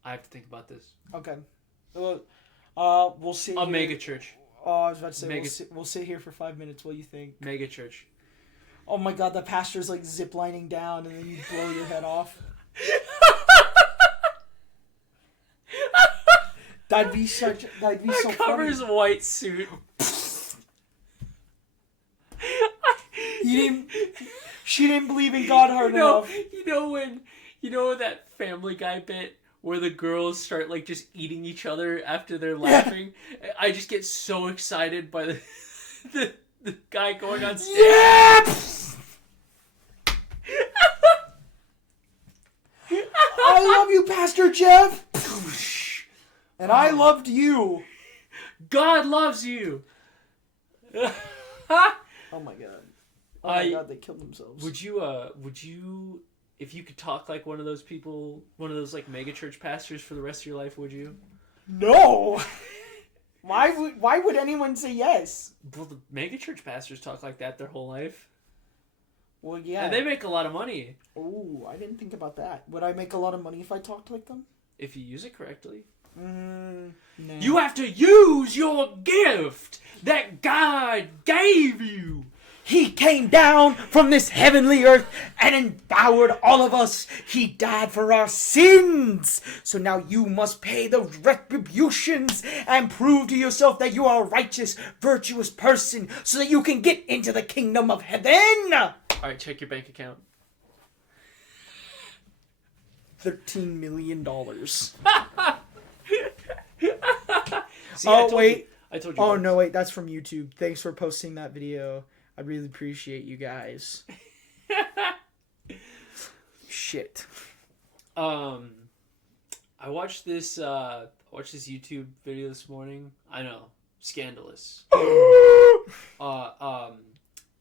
I have to think about this. Okay. We'll sit A here. mega church. Oh, I was about to say, we'll sit here for 5 minutes. What do you think? Mega church. Oh my god, the pastor's, like, ziplining down, and then you blow your head off. That'd be so covers funny. White suit. She didn't believe in God hard enough. You know that Family Guy bit where the girls start like just eating each other after they're laughing? Yeah. I just get so excited by the guy going on stage. Yeah! I love you, Pastor Jeff. And I loved you. God loves you. Oh my god. Oh my god, they killed themselves. Would you, if you could talk like one of those people, one of those like mega church pastors for the rest of your life, would you? No. Why would anyone say yes? Well, the mega church pastors talk like that their whole life. Well, yeah. And they make a lot of money. Oh, I didn't think about that. Would I make a lot of money if I talked like them? If you use it correctly. No. You have to use your gift that God gave you. He came down from this heavenly earth and empowered all of us. He died for our sins. So now you must pay the retributions and prove to yourself that you are a righteous, virtuous person so that you can get into the kingdom of heaven. All right, check your bank account. $13 million. See, oh, wait. I told you. Oh, no, wait. That's from YouTube. Thanks for posting that video. I really appreciate you guys. Shit. I watched this YouTube video this morning. I know. Scandalous. It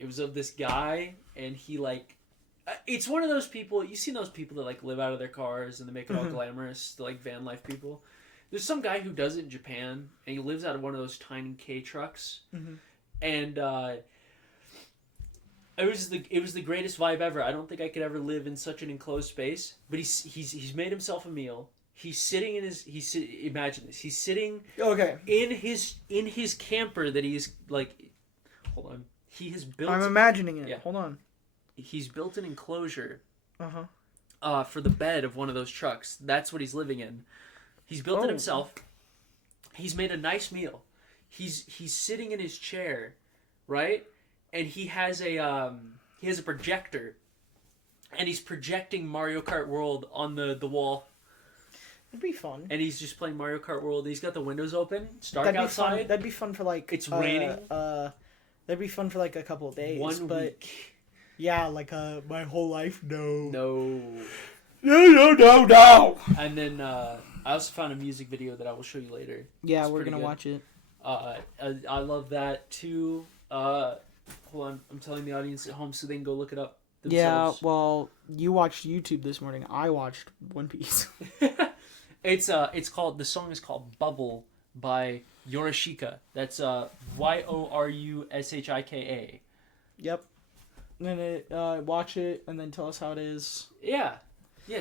was of this guy, and he, like... It's one of those people... You've seen those people that, like, live out of their cars, and they make it all glamorous. The, like, van life people. There's some guy who does it in Japan, and he lives out of one of those tiny K trucks. And, it was the greatest vibe ever. I don't think I could ever live in such an enclosed space. But he's made himself a meal. He's sitting in imagine this. He's sitting in his camper that he's like, hold on. He has built. I'm imagining it. Yeah. Hold on. He's built an enclosure. For the bed of one of those trucks. That's what he's living in. He's built it himself. He's made a nice meal. He's sitting in his chair, right? And he has a projector, and he's projecting Mario Kart World on the wall. It'd be fun. And he's just playing Mario Kart World. He's got the windows open. It's dark That'd be outside. Fun. That'd be fun for like... It's raining. That'd be fun for like a couple of days. 1 week. Yeah, like my whole life, no. No. No. And then I also found a music video that I will show you later. Yeah, we're going to watch it. I love that too. Hold on. I'm telling the audience at home so they can go look it up themselves. Yeah, well, you watched YouTube this morning. I watched One Piece. It's called... The song is called Bubble by Yorishika. That's Yorushika. Yep. And then watch it and then tell us how it is. Yeah,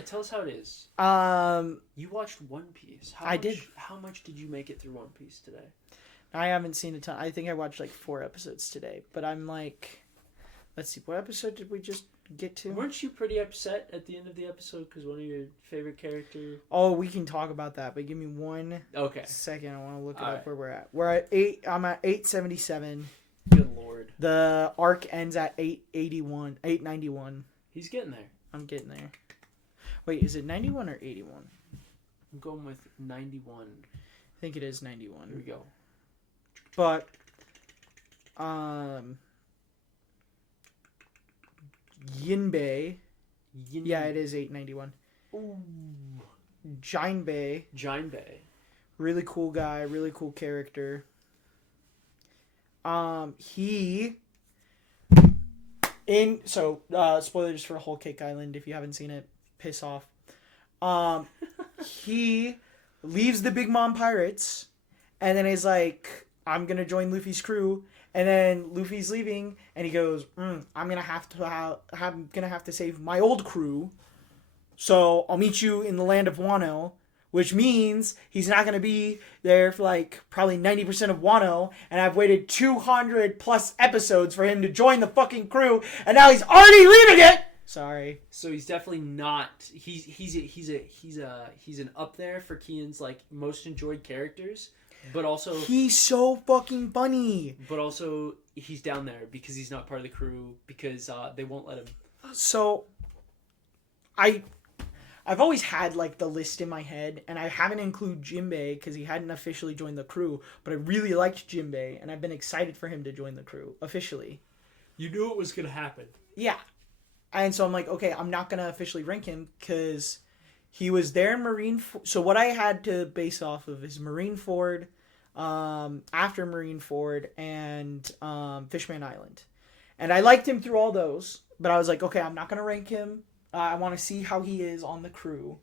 tell us how it is. You watched One Piece. I did. How much did you make it through One Piece today? I haven't seen a ton. I think I watched like 4 episodes today. But I'm like... Let's see. What episode did we just get to? Weren't you pretty upset at the end of the episode because one of your favorite characters... Oh, we can talk about that. But give me 1 second. I want to look up where we're at. We're at 8. I'm at 877. Good lord. The arc ends at 891. He's getting there. I'm getting there. Wait, is it 91 or 81? I'm going with 91. I think it is 91. Here we go. But, Yinbei. Yeah, it is 891. Ooh. Jinbei. Really cool guy. Really cool character. Spoilers for Whole Cake Island if you haven't seen it, piss off. He leaves the Big Mom Pirates and then is like, I'm gonna join Luffy's crew, and then Luffy's leaving and he goes, I'm gonna have to save my old crew, so I'll meet you in the land of Wano. Which means he's not going to be there for like probably 90% of Wano. And I've waited 200 plus episodes for him to join the fucking crew. And now he's already leaving it. Sorry. So he's definitely not. He's an up there for Keyen's like most enjoyed characters. But also he's so fucking funny. But also he's down there because he's not part of the crew because they won't let him. So I've always had, like, the list in my head, and I haven't included Jinbei because he hadn't officially joined the crew, but I really liked Jinbei, and I've been excited for him to join the crew, officially. You knew it was going to happen. Yeah. And so I'm like, okay, I'm not going to officially rank him because he was there in Marine... So what I had to base off of is Marineford, after Marineford, and Fishman Island. And I liked him through all those, but I was like, okay, I'm not going to rank him. I want to see how he is on the crew.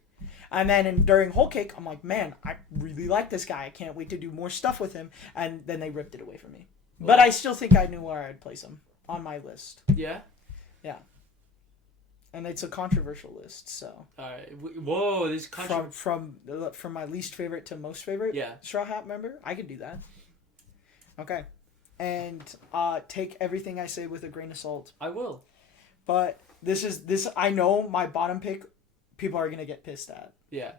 And then during Whole Cake, I'm like, man, I really like this guy. I can't wait to do more stuff with him. And then they ripped it away from me. Well, but I still think I knew where I'd place him on my list. Yeah? Yeah. And it's a controversial list, so. All right. Whoa, this from my least favorite to most favorite? Yeah. Straw Hat member? I could do that. Okay. and take everything I say with a grain of salt. I will. But this. I know my bottom pick. People are gonna get pissed at. Yeah.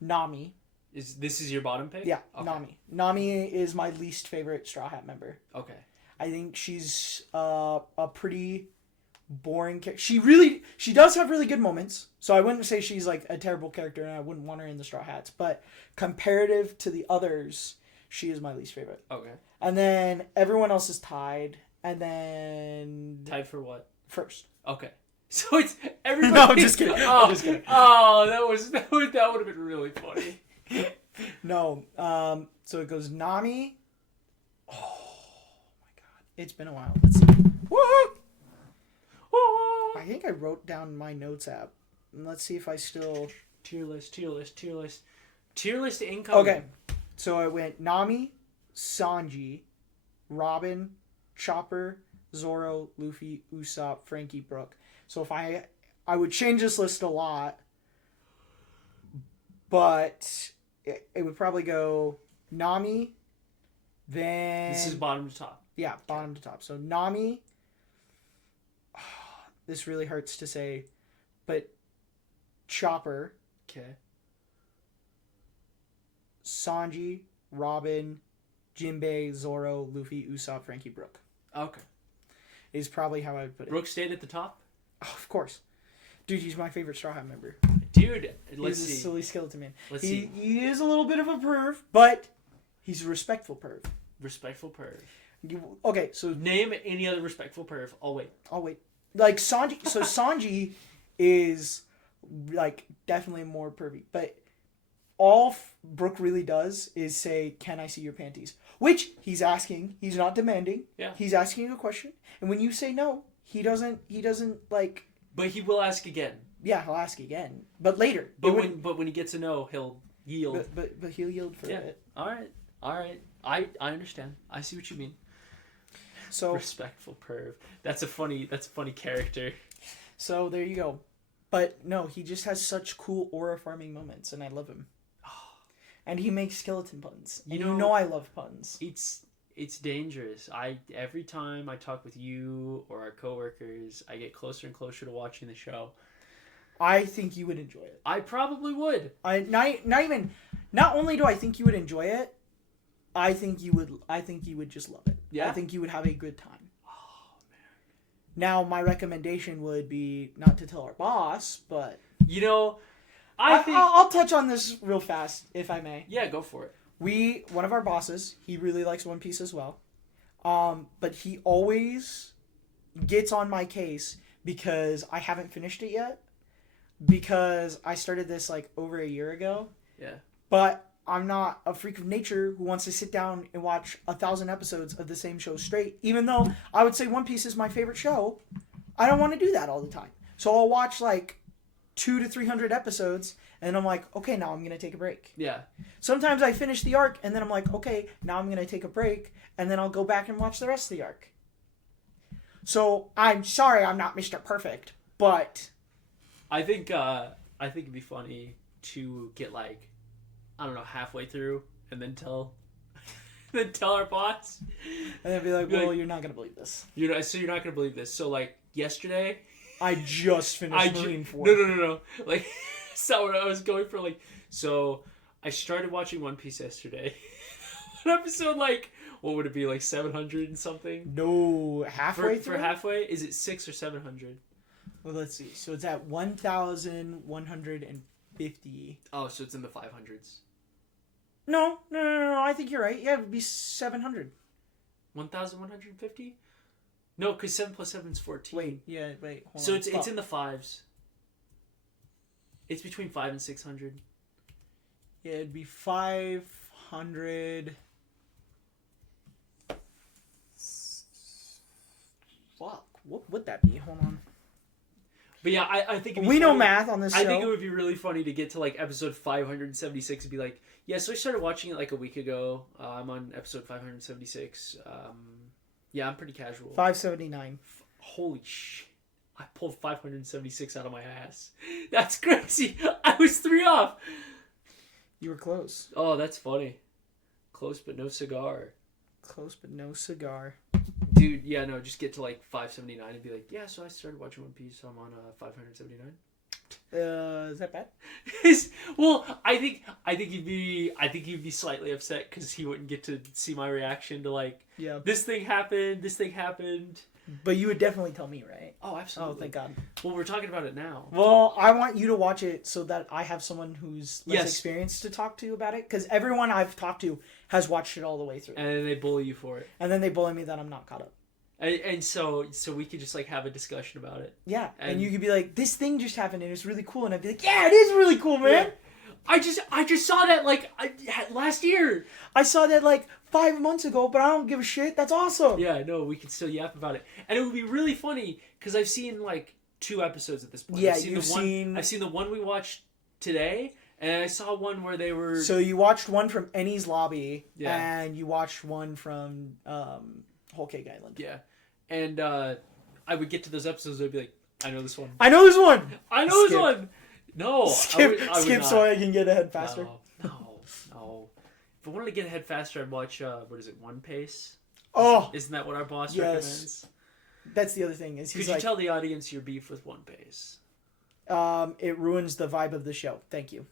Nami. This is your bottom pick? Yeah, okay. Nami. Nami is my least favorite Straw Hat member. Okay. I think she's a pretty boring character. She does have really good moments. So I wouldn't say she's like a terrible character, and I wouldn't want her in the Straw Hats. But comparative to the others, she is my least favorite. Okay. And then everyone else is tied. And then tied for what? First. Okay. So it's everybody. No, I'm just kidding. Oh, I'm just kidding. Oh, that would have been really funny. No. So it goes Nami. Oh my god. It's been a while. Let's see. Woo! I think I wrote down my notes app. Let's see if I still... Tier list incoming. Okay. So I went Nami, Sanji, Robin, Chopper, Zoro, Luffy, Usopp, Frankie, Brook. So if I would change this list a lot, but it would probably go Nami, then... This is bottom to top. Yeah, bottom to top. So Nami... This really hurts to say, but Chopper, okay, Sanji, Robin, Jinbei, Zoro, Luffy, Usopp, Frankie, Brook. Okay. Is probably how I would put it. Brook stayed at the top? Oh, of course. Dude, he's my favorite Straw Hat member. Dude, let's see. He's a silly skeleton man. Let's see. He is a little bit of a perv, but he's a respectful perv. Respectful perv. Okay, so... Name any other respectful perv. I'll wait. Like Sanji, so Sanji is like definitely more pervy, but all Brook really does is say, "Can I see your panties?" Which he's asking. He's not demanding. Yeah. He's asking a question, and when you say no, he doesn't like. But he will ask again. Yeah, he'll ask again, but later. But when he gets a no, he'll yield. But he'll yield for it. All right. I understand. I see what you mean. So respectful perv. That's a funny character. So there you go. But no, he just has such cool aura farming moments, and I love him. And he makes skeleton puns. You know I love puns. It's dangerous. Every time I talk with you or our coworkers, I get closer and closer to watching the show. I think you would enjoy it. I probably would. Not only do I think you would enjoy it, I think you would just love it. Yeah. I think you would have a good time. Oh man. Now my recommendation would be not to tell our boss, but I'll touch on this real fast if I may. Yeah, go for it. One of our bosses, he really likes One Piece as well. But he always gets on my case because I haven't finished it yet. Because I started this like over a year ago. Yeah. But I'm not a freak of nature who wants to sit down and watch 1,000 episodes of the same show straight. Even though I would say One Piece is my favorite show, I don't want to do that all the time. So I'll watch like 200 to 300 episodes, and I'm like, okay, now I'm going to take a break. Yeah. Sometimes I finish the arc, and then I'm like, okay, now I'm going to take a break, and then I'll go back and watch the rest of the arc. So I'm sorry I'm not Mr. Perfect, but... I think it'd be funny to get like, I don't know, halfway through and then tell our boss. And then be like, well, you're not going to believe this. So you're not going to believe this. So like yesterday. I just finished Marine 4. No. Like, so what I was going for like, so I started watching One Piece yesterday. An episode like, what would it be, like 700 and something? No, halfway through? For halfway? Is it 600 or 700? Well, let's see. So it's at 1,150. Oh, so it's in the 500s. No. I think you're right. Yeah, it would be 700. 1,150? No, because 7 plus 7 is 14. Wait. Hold so on. It's in the 5s. It's between 5 and 600. Yeah, it'd be 500. Fuck. What would that be? Hold on. But yeah, I think we know math on this show. I think it would be really funny to get to like episode 576 and be like, yeah, so I started watching it like a week ago. I'm on episode 576. Yeah, I'm pretty casual. 579. Holy shit. I pulled 576 out of my ass. That's crazy. I was 3 off. You were close. Oh, that's funny. Close but no cigar. Close but no cigar. Dude, yeah, no, just get to like 579 and be like, yeah, so I started watching One Piece, so I'm on 579. Is that bad? Well, I think you'd be slightly upset because he wouldn't get to see my reaction to like, this thing happened. But you would definitely tell me, right? Oh, absolutely. Oh, thank God. Well, we're talking about it now. Well, I want you to watch it so that I have someone who's less experienced to talk to about it. Because everyone I've talked to has watched it all the way through. And then they bully you for it. And then they bully me that I'm not caught up. And so we could just like have a discussion about it. Yeah. And you could be like, this thing just happened and it's really cool. And I'd be like, yeah, it is really cool, man. Yeah. I just saw that like last year. I saw that like 5 months ago, but I don't give a shit. That's awesome. Yeah, no, we could still yap about it, and it would be really funny because I've seen like 2 episodes at this point. Yeah, I've seen the one we watched today, and I saw one where they were. So you watched one from Ennie's Lobby, and you watched one from Whole Cake Island. Yeah, and I would get to those episodes, and I'd be like, I know this one. I know this one. I know this one. No, skip I would so I can get ahead faster. No. If I wanted to get ahead faster, I'd watch what is it, One Pace? Oh, isn't that what our boss recommends? That's the other thing. Is could you tell the audience your beef with One Pace? It ruins the vibe of the show. Thank you.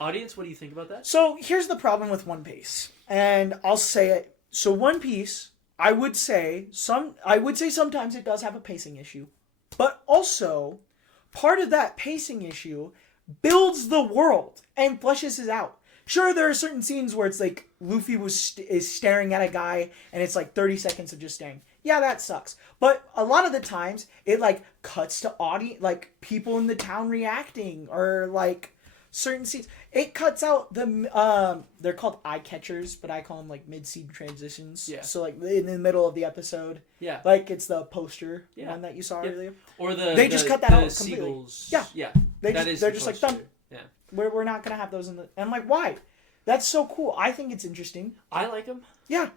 Audience, what do you think about that? So here's the problem with One Piece, and I'll say it. So One Piece, I would say sometimes it does have a pacing issue, but also part of that pacing issue builds the world and fleshes it out. Sure, there are certain scenes where it's like Luffy is staring at a guy and it's like 30 seconds of just staring. Yeah, that sucks. But a lot of the times it like cuts to audience, like people in the town reacting, or like certain scenes. It cuts out the they're called eye catchers, but I call them like mid-scene transitions. Yeah. So like in the middle of the episode. Yeah. Like it's the poster one that you saw earlier. Or they just cut that out completely. Seagulls. Yeah. Yeah. They're just like done. Yeah. We're not gonna have those in the. And I'm like, why? That's so cool. I think it's interesting. I like them. Yeah.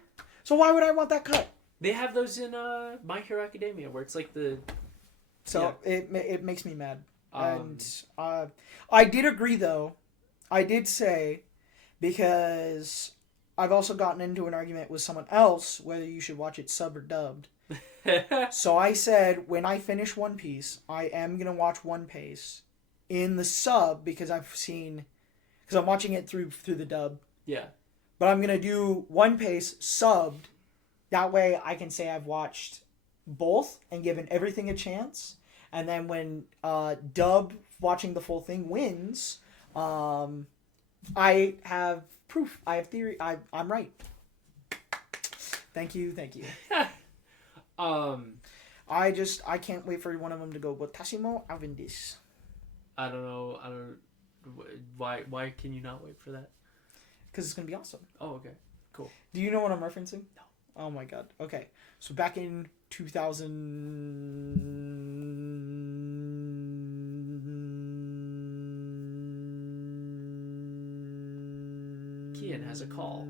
So why would I want that cut? They have those in My Hero Academia, where it's like the. So it makes me mad. And I did agree though. I did say, because I've also gotten into an argument with someone else whether you should watch it sub or dubbed. So I said, when I finish One Piece, I am gonna watch One Piece in the sub because I'm watching it through the dub. Yeah. But I'm gonna do One Piece subbed. That way I can say I've watched both and given everything a chance. And then when dub watching the full thing wins, I have proof. I have theory. I'm right. Thank you. I can't wait for one of them to go, Watashimo Avendis. I don't know. Why can you not wait for that? Because it's going to be awesome. Oh, okay. Cool. Do you know what I'm referencing? No. Oh my god. Okay. So back in 2000... Keyen has a call.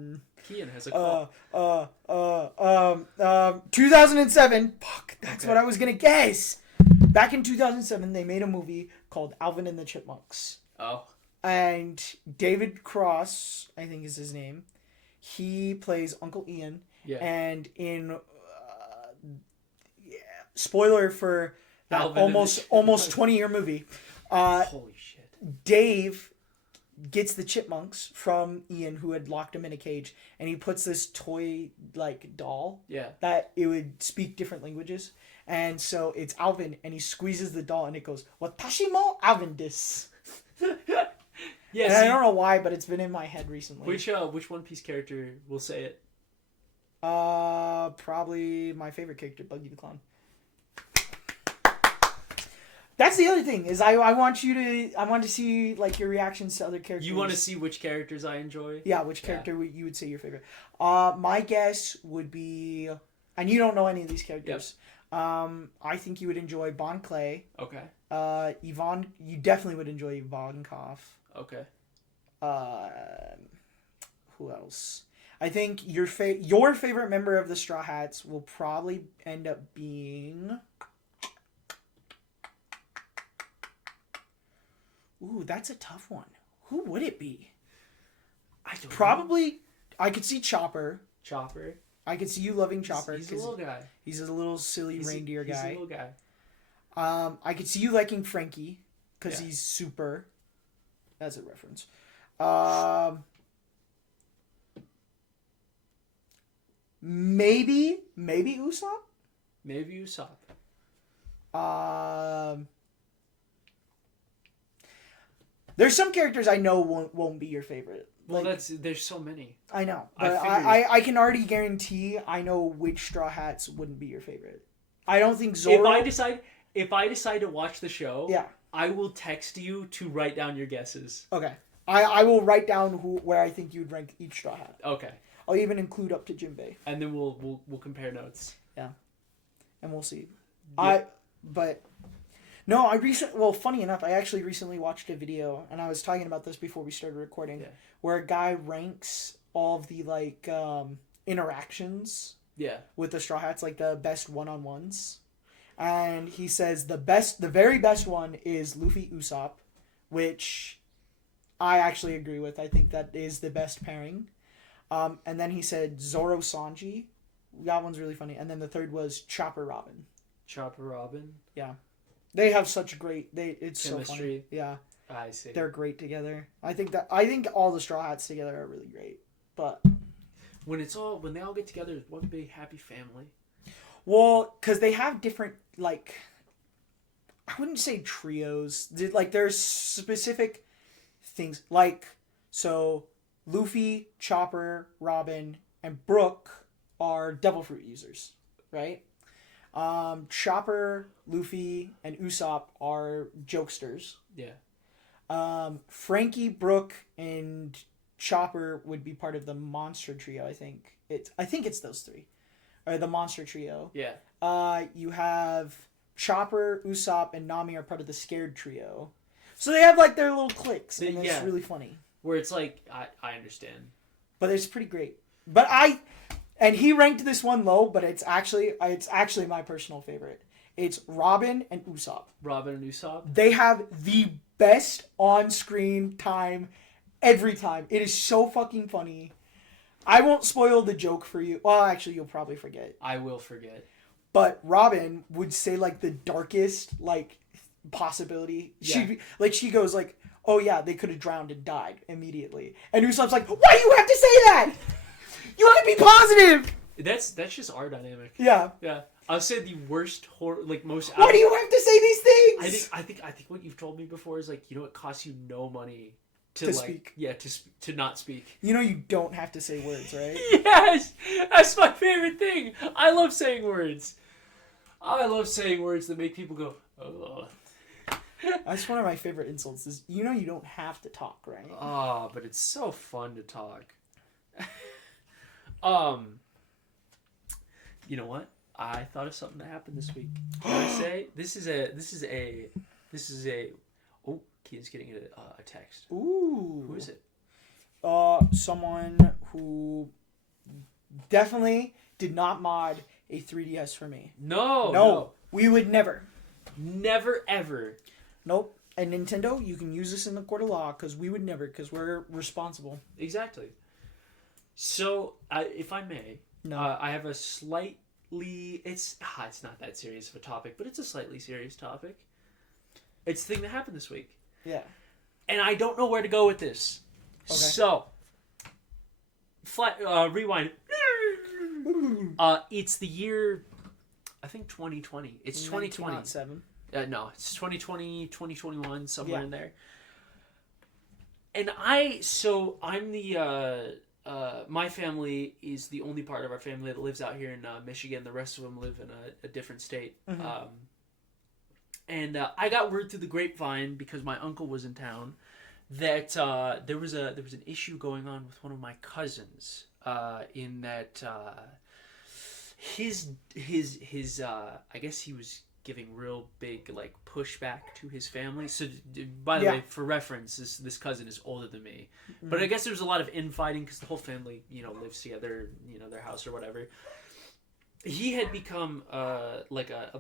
2007. Fuck, that's what I was going to guess. Back in 2007, they made a movie called Alvin and the Chipmunks. Oh. And David Cross, I think is his name, he plays Uncle Ian. Yeah. And in spoiler for that almost 20-year movie, holy shit, Dave gets the chipmunks from Ian, who had locked him in a cage, and he puts this toy like doll that it would speak different languages. And so it's Alvin, and he squeezes the doll, and it goes, Watashi mo Alvin des. Yeah, and I don't know why, but it's been in my head recently. Which One Piece character will say it? Probably my favorite character, Buggy the Clown. That's the other thing, is I want to see like your reactions to other characters. You want to see which characters I enjoy? Yeah, which character you would say your favorite. My guess would be, and you don't know any of these characters. Yep. I think you would enjoy Bon Clay. Okay. Yvonne, you definitely would enjoy Yvonne Koff. Okay. Who else? I think your favorite member of the Straw Hats will probably end up being... Ooh, that's a tough one. Who would it be? I don't know. I could see Chopper. I could see you loving Chopper. He's a little guy. He's a little silly reindeer guy. He's a little guy. I could see you liking Frankie because he's super. That's a reference. Maybe Usopp. Maybe Usopp. There's some characters I know won't be your favorite. Well, there's so many. I know, but I can already guarantee I know which Straw Hats wouldn't be your favorite. I don't think Zoro. If I decide to watch the show, yeah, I will text you to write down your guesses. Okay, I will write down where I think you'd rank each Straw Hat. Okay. I'll even include up to Jinbei. And then we'll compare notes. Yeah, and we'll see. Yeah. Funny enough, I actually recently watched a video, and I was talking about this before we started recording, where a guy ranks all of the interactions with the Straw Hats, like the best one-on-ones. And he says the very best one is Luffy Usopp, which I actually agree with. I think that is the best pairing. And then he said Zoro Sanji. That one's really funny. And then the third was Chopper Robin. Chopper Robin? Yeah. They have such great it's chemistry. So funny. Yeah. I see. They're great together. I think all the Straw Hats together are really great. But when they all get together as one big happy family. Well, because they have different, I wouldn't say trios. There's specific things. So Luffy, Chopper, Robin, and Brook are Devil Fruit users, right? Chopper, Luffy, and Usopp are jokesters. Yeah. Frankie, Brook, and Chopper would be part of the Monster Trio, I think. I think it's those three. Or the Monster Trio. Yeah. You have Chopper, Usopp, and Nami are part of the Scared Trio. So they have their little cliques, and it's really funny. Where it's I understand. But it's pretty great. And he ranked this one low, but it's actually my personal favorite. It's Robin and Usopp. Robin and Usopp? They have the best on-screen time every time. It is so fucking funny. I won't spoil the joke for you. Well, actually, you'll probably forget. I will forget. But Robin would say the darkest possibility. Yeah. She goes oh yeah, they could have drowned and died immediately. And Usopp's like, why do you have to say that? You have to be positive. That's just our dynamic. Yeah. Yeah. I'll say the worst horror, most. Why do you have to say these things? I think what you've told me before is it costs you no money to speak. Yeah, to not speak. You don't have to say words, right? Yes, that's my favorite thing. I love saying words. I love saying words that make people go, oh. That's one of my favorite insults. Is you don't have to talk, right? Oh, but it's so fun to talk. You know what? I thought of something that happened this week. Can I say this is a. Oh, Keyen's getting a text. Ooh. Who is it? Someone who definitely did not mod a 3DS for me. No. We would never. Never ever. Nope. And Nintendo, you can use this in the court of law because we would never, because we're responsible. Exactly. So, if I may, I have a slightly. It's not that serious of a topic, but it's a slightly serious topic. It's the thing that happened this week. Yeah. And I don't know where to go with this. Okay. So, rewind. It's the year, I think 2020. It's 2020. 1907. No, it's 2020, 2021, somewhere in there. And I'm the, my family is the only part of our family that lives out here in Michigan. The rest of them live in a different state. Mm-hmm. And I got word through the grapevine because my uncle was in town that there was an issue going on with one of my cousins. In that his I guess he was giving real big pushback to his family. So by the way, for reference, this cousin is older than me. Mm-hmm. But I guess there was a lot of infighting because the whole family lives together, their house or whatever. He had become a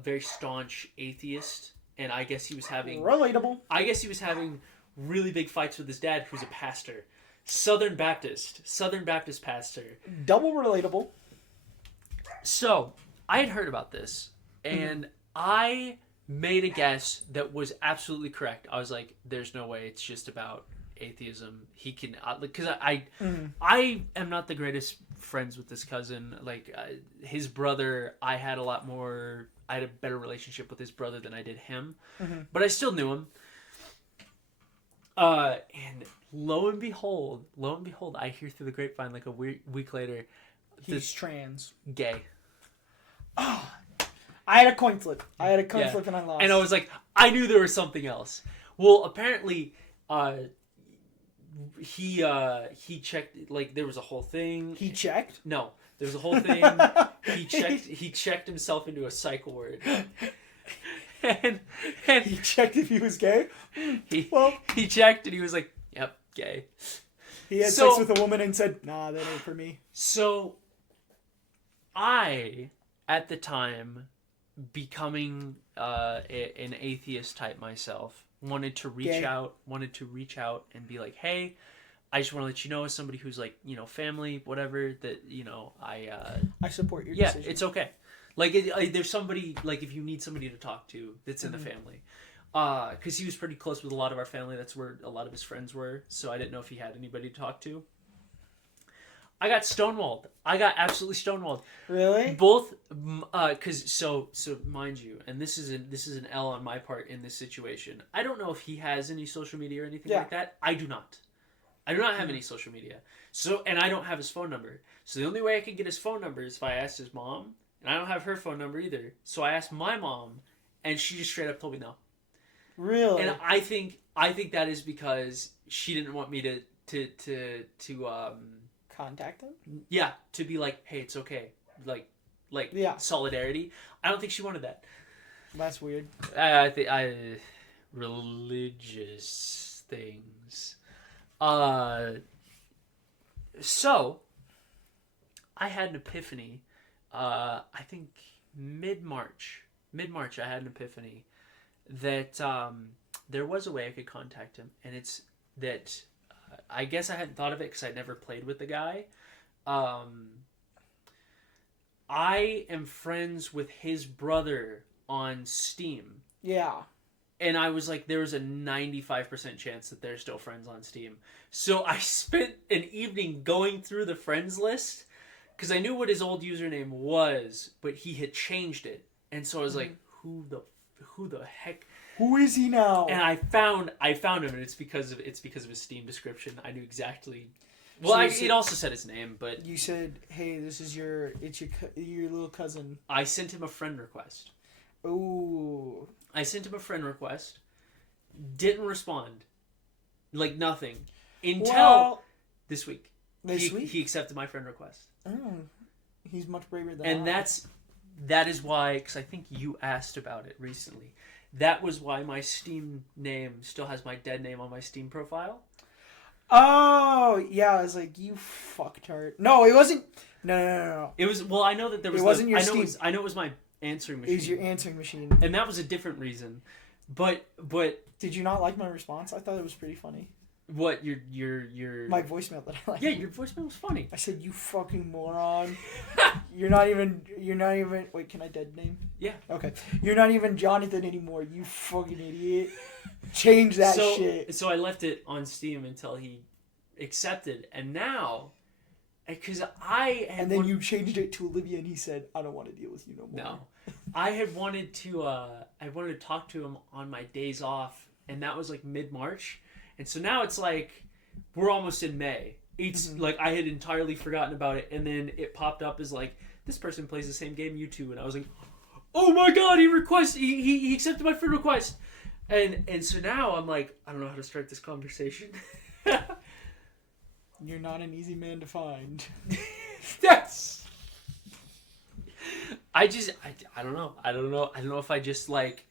very staunch atheist, and I guess he was having relatable. I guess he was having really big fights with his dad, who's a pastor. Southern Baptist pastor. Double relatable. So I had heard about this, and I made a guess that was absolutely correct. I was like, "There's no way it's just about atheism. He can," because I am not the greatest friends with this cousin. Like his brother, I had a better relationship with his brother than I did him, but I still knew him. And lo and behold, I hear through the grapevine like a week later, he's trans, gay. Oh, I had a coin flip. And I lost. And I was like, I knew there was something else. Well, apparently, he checked. Like there was a whole thing. He checked? No, there was a whole thing. He checked himself into a psych ward. And he checked if he was gay. He checked and he was like, "Yep, gay." He had sex with a woman and said, "Nah, that ain't for me." So, I at the time, becoming an atheist type myself, wanted to reach out and be like, "Hey, I just want to let you know, as somebody who's like, family, whatever, that I support your decision. Yeah, it's okay." Like, there's somebody, like, if you need somebody to talk to that's in the family. Because he was pretty close with a lot of our family. That's where a lot of his friends were. So I didn't know if he had anybody to talk to. I got stonewalled. I got absolutely stonewalled. Really? Both, because, so mind you, and this is an L on my part in this situation. I don't know if he has any social media or anything like that. I do not. I do not have any social media. So, and I don't have his phone number. So the only way I could get his phone number is if I asked his mom. And I don't have her phone number either. So I asked my mom, and she just straight up told me no. Really? And I think that is because she didn't want me to contact him? Yeah, to be like, "Hey, it's okay." Like solidarity. I don't think she wanted that. That's weird. I think religious things. So I had an epiphany. I think mid-March I had an epiphany that there was a way I could contact him, and it's that I guess I hadn't thought of it because I'd never played with the guy. I am friends with his brother on Steam. Yeah. And I was like, there was a 95% chance that they're still friends on Steam. So I spent an evening going through the friends list because I knew what his old username was, but he had changed it. And so I was like, who the heck? Who is he now? And I found him, and it's because of his Steam description. I knew exactly. Well, it also said his name, but you said, "Hey, this is your little cousin." I sent him a friend request. Ooh. I sent him a friend request. Didn't respond. Like nothing. Until this week. He accepted my friend request. Oh. He's much braver than And that is why, because I think you asked about it recently. That was why my Steam name still has my dead name on my Steam profile. Oh, yeah, I was like, you fucktard. No, it wasn't. No. It was, well, I know that there was. It wasn't your Steam. I know it was my answering machine. It was your answering machine. And that was a different reason. But. Did you not like my response? I thought it was pretty funny. What, your... My voicemail that I liked. Yeah, your voicemail was funny. I said, you fucking moron. You're not even... Wait, can I dead name? Yeah. Okay. You're not even Jonathan anymore, you fucking idiot. Change that shit. So I left it on Steam until he accepted, and now... Because I had... And then you changed it to Olivia, and he said, I don't want to deal with you no more. No. I had wanted to talk to him on my days off, and that was like mid-March. And so now it's like, we're almost in May. It's like, I had entirely forgotten about it, and then it popped up as like, this person plays the same game you two, and I was like, oh my god, he accepted my friend request. And so now I'm like, I don't know how to start this conversation. You're not an easy man to find. That's... I don't know. I don't know if I just like...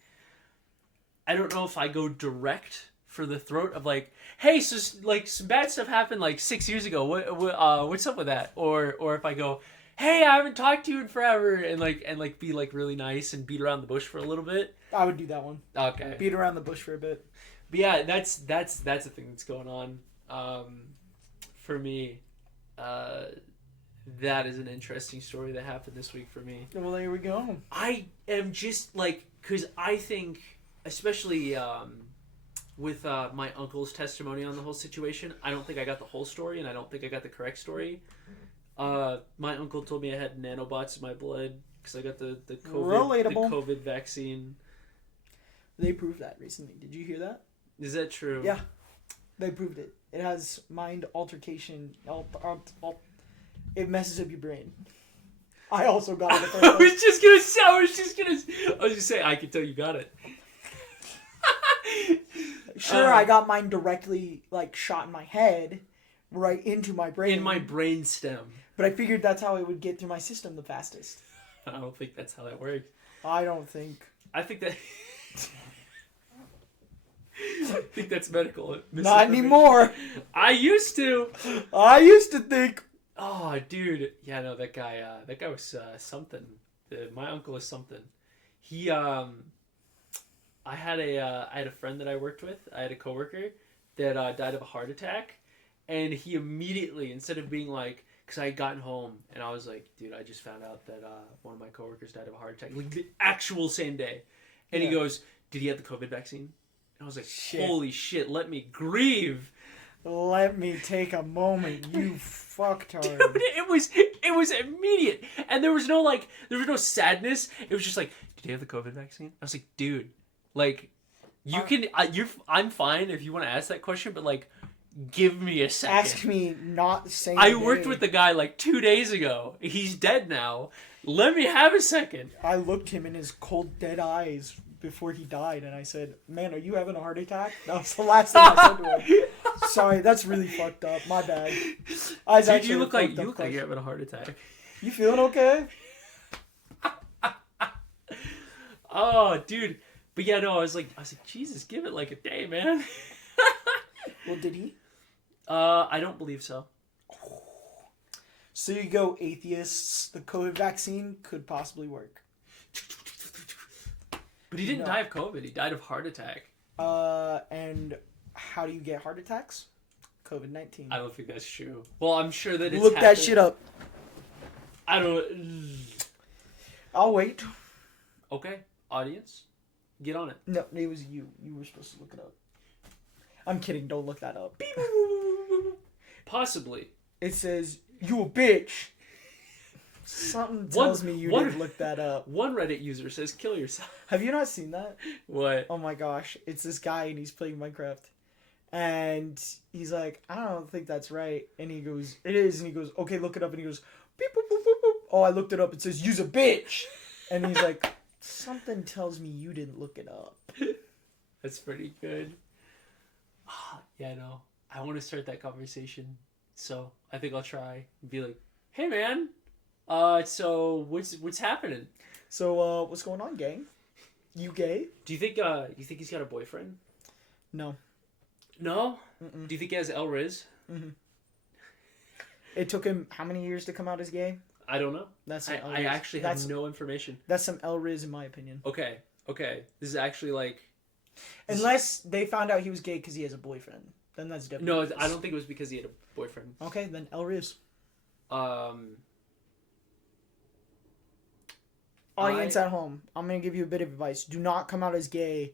I don't know if I go direct for the throat of like, hey, so like some bad stuff happened like 6 years ago. What's up with that? Or if I go, hey, I haven't talked to you in forever, and be like really nice and beat around the bush for a little bit. I would do that one. Okay. Beat around the bush for a bit. But yeah, that's the thing that's going on for me. That is an interesting story that happened this week for me. Well, there we go. I am just like, because I think, especially with my uncle's testimony on the whole situation, I don't think I got the whole story, and I don't think I got the correct story. My uncle told me I had nanobots in my blood because I got the COVID vaccine. They proved that recently. Did you hear that? Is that true? Yeah, they proved it. It has mind altercation. It messes up your brain. I also got it. I was just gonna say I can tell you got it. Sure, I got mine directly shot in my head, right into my brain. In my brain stem. But I figured that's how it would get through my system the fastest. I don't think that's how that works. I don't think. I think that. I think that's medical. Not anymore. I used to think. Oh, dude. Yeah, no, that guy was something. My uncle is something. He, I had a friend that I worked with. I had a coworker that died of a heart attack, and he immediately, instead of being like, because I had gotten home and I was like, dude, I just found out that one of my coworkers died of a heart attack, like the actual same day, and he goes, did he have the COVID vaccine? And I was like, holy shit, let me grieve. Let me take a moment, you fucktard. Dude, it was immediate, and there was no sadness. It was just like, did you have the COVID vaccine? I was like, dude, like, I'm fine if you want to ask that question, but like, give me a second. Ask me not the same. I worked with the guy like 2 days ago. He's dead now. Let me have a second. I looked him in his cold, dead eyes before he died, and I said, man, are you having a heart attack? That was the last thing I said to him. Sorry, that's really fucked up. My bad. Dude, you look like you're having a heart attack. You feeling okay? Oh, dude. But yeah, no, I was like, Jesus, give it like a day, man. Well, did he? I don't believe so. So you go, atheists. The COVID vaccine could possibly work. But he didn't die of COVID. He died of heart attack. And how do you get heart attacks? COVID-19. I don't think that's true. Well, I'm sure that it's Look that shit up. I don't... I'll wait. Okay, audience, get on it. No, it was you. You were supposed to look it up. I'm kidding. Don't look that up. Possibly. It says, you a bitch. Something tells me you didn't look that up. One Reddit user says, kill yourself. Have you not seen that? What? Oh my gosh. It's this guy and he's playing Minecraft. And he's like, I don't think that's right. And he goes, it is. And he goes, okay, look it up. And he goes, beep, boop, boop, boop, boop. Oh, I looked it up. It says, use a bitch. And he's like, something tells me you didn't look it up. That's pretty good. Yeah, no. I want to start that conversation. So I think I'll try and be like, hey, man. So what's happening? So what's going on, gang? You gay? Do you think he's got a boyfriend? No. No? Mm-mm. Do you think he has El Riz? Mm-hmm. It took him how many years to come out as gay? I don't know. I actually have no information. That's some El Riz in my opinion. Okay. This is actually like... Unless they found out he was gay because he has a boyfriend. Then that's different. No, I don't think it was because he had a boyfriend. Okay, then El Riz. Audience at home, I'm going to give you a bit of advice. Do not come out as gay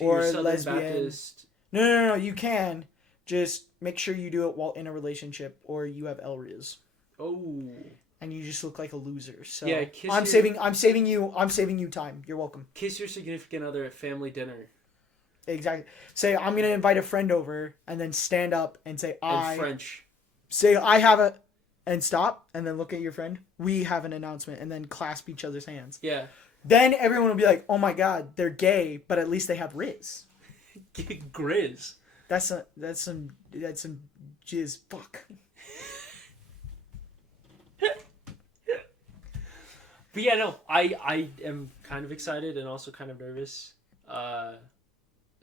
or lesbian. Baptist. No, you can. Just make sure you do it while in a relationship or you have El Riz. Oh. And you just look like a loser. So yeah, I'm saving you time. You're welcome. Kiss your significant other at family dinner. Exactly. Say I'm gonna invite a friend over, and then stand up and say In French. Say I have a, and stop, and then look at your friend. We have an announcement, and then clasp each other's hands. Yeah. Then everyone will be like, "Oh my God, they're gay, but at least they have Riz." Grizz. That's some jizz. Fuck. But yeah, no, I am kind of excited and also kind of nervous.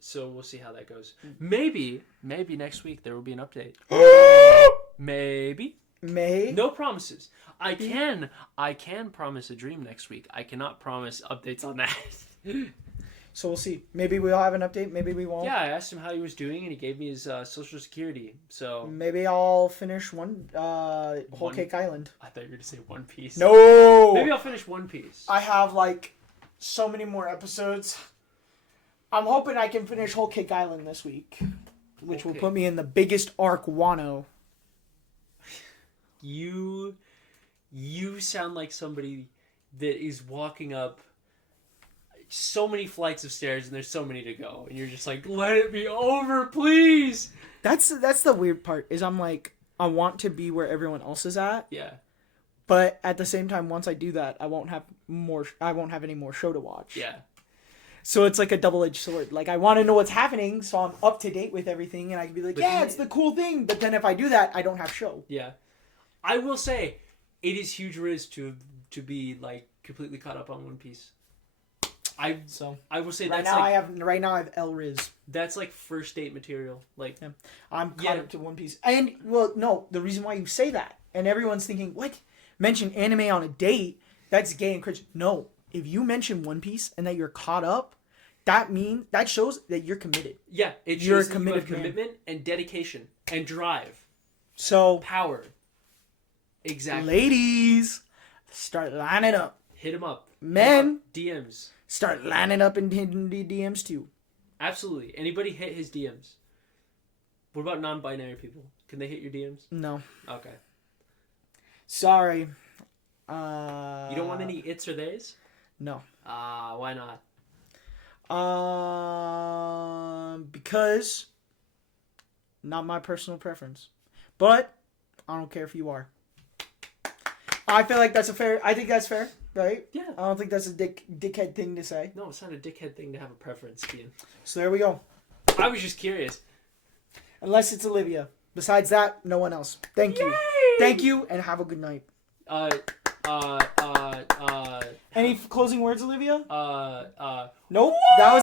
So we'll see how that goes. Maybe next week there will be an update. Maybe. No promises. I can promise a dream next week. I cannot promise updates on that. So we'll see. Maybe we'll have an update. Maybe we won't. Yeah, I asked him how he was doing, and he gave me his social security. So maybe I'll finish Whole Cake Island. I thought you were going to say One Piece. No! Maybe I'll finish One Piece. I have, like, so many more episodes. I'm hoping I can finish Whole Cake Island this week, which will put me in the biggest arc Wano. You sound like somebody that is walking up so many flights of stairs and there's so many to go, and you're just like, let it be over, please. That's the weird part, is I'm like, I want to be where everyone else is at. Yeah. But at the same time, once I do that, I won't have any more show to watch. Yeah. So it's like a double-edged sword. Like, I want to know what's happening, so I'm up to date with everything, and I can be like, it's the cool thing. But then if I do that, I don't have show. Yeah. I will say, it is huge risk to be, like, completely caught up on One Piece. I will say right now I have El Riz. That's like first date material. Like, I'm caught up to One Piece. And well, no, the reason why you say that, and everyone's thinking, what? Mention anime on a date? That's gay and cringe. No, if you mention One Piece and that you're caught up, that shows that you're committed. Yeah, it shows that you have commitment and dedication and drive. So power. Exactly. Ladies, start lining up. Hit him up. Men, DMs. Start lining up and hitting the DMs too. Absolutely. Anybody hit his DMs? What about non-binary people? Can they hit your DMs? No. Okay. Sorry. You don't want any its or theys? No. Why not? Because not my personal preference. But I don't care if you are. I feel like I think that's fair, right? Yeah. I don't think that's a dickhead thing to say. No, it's not a dickhead thing to have a preference, Keyen. So there we go. I was just curious. Unless it's Olivia. Besides that, no one else. Thank you. Yay! Thank you, and have a good night. Any closing words, Olivia? Nope. That was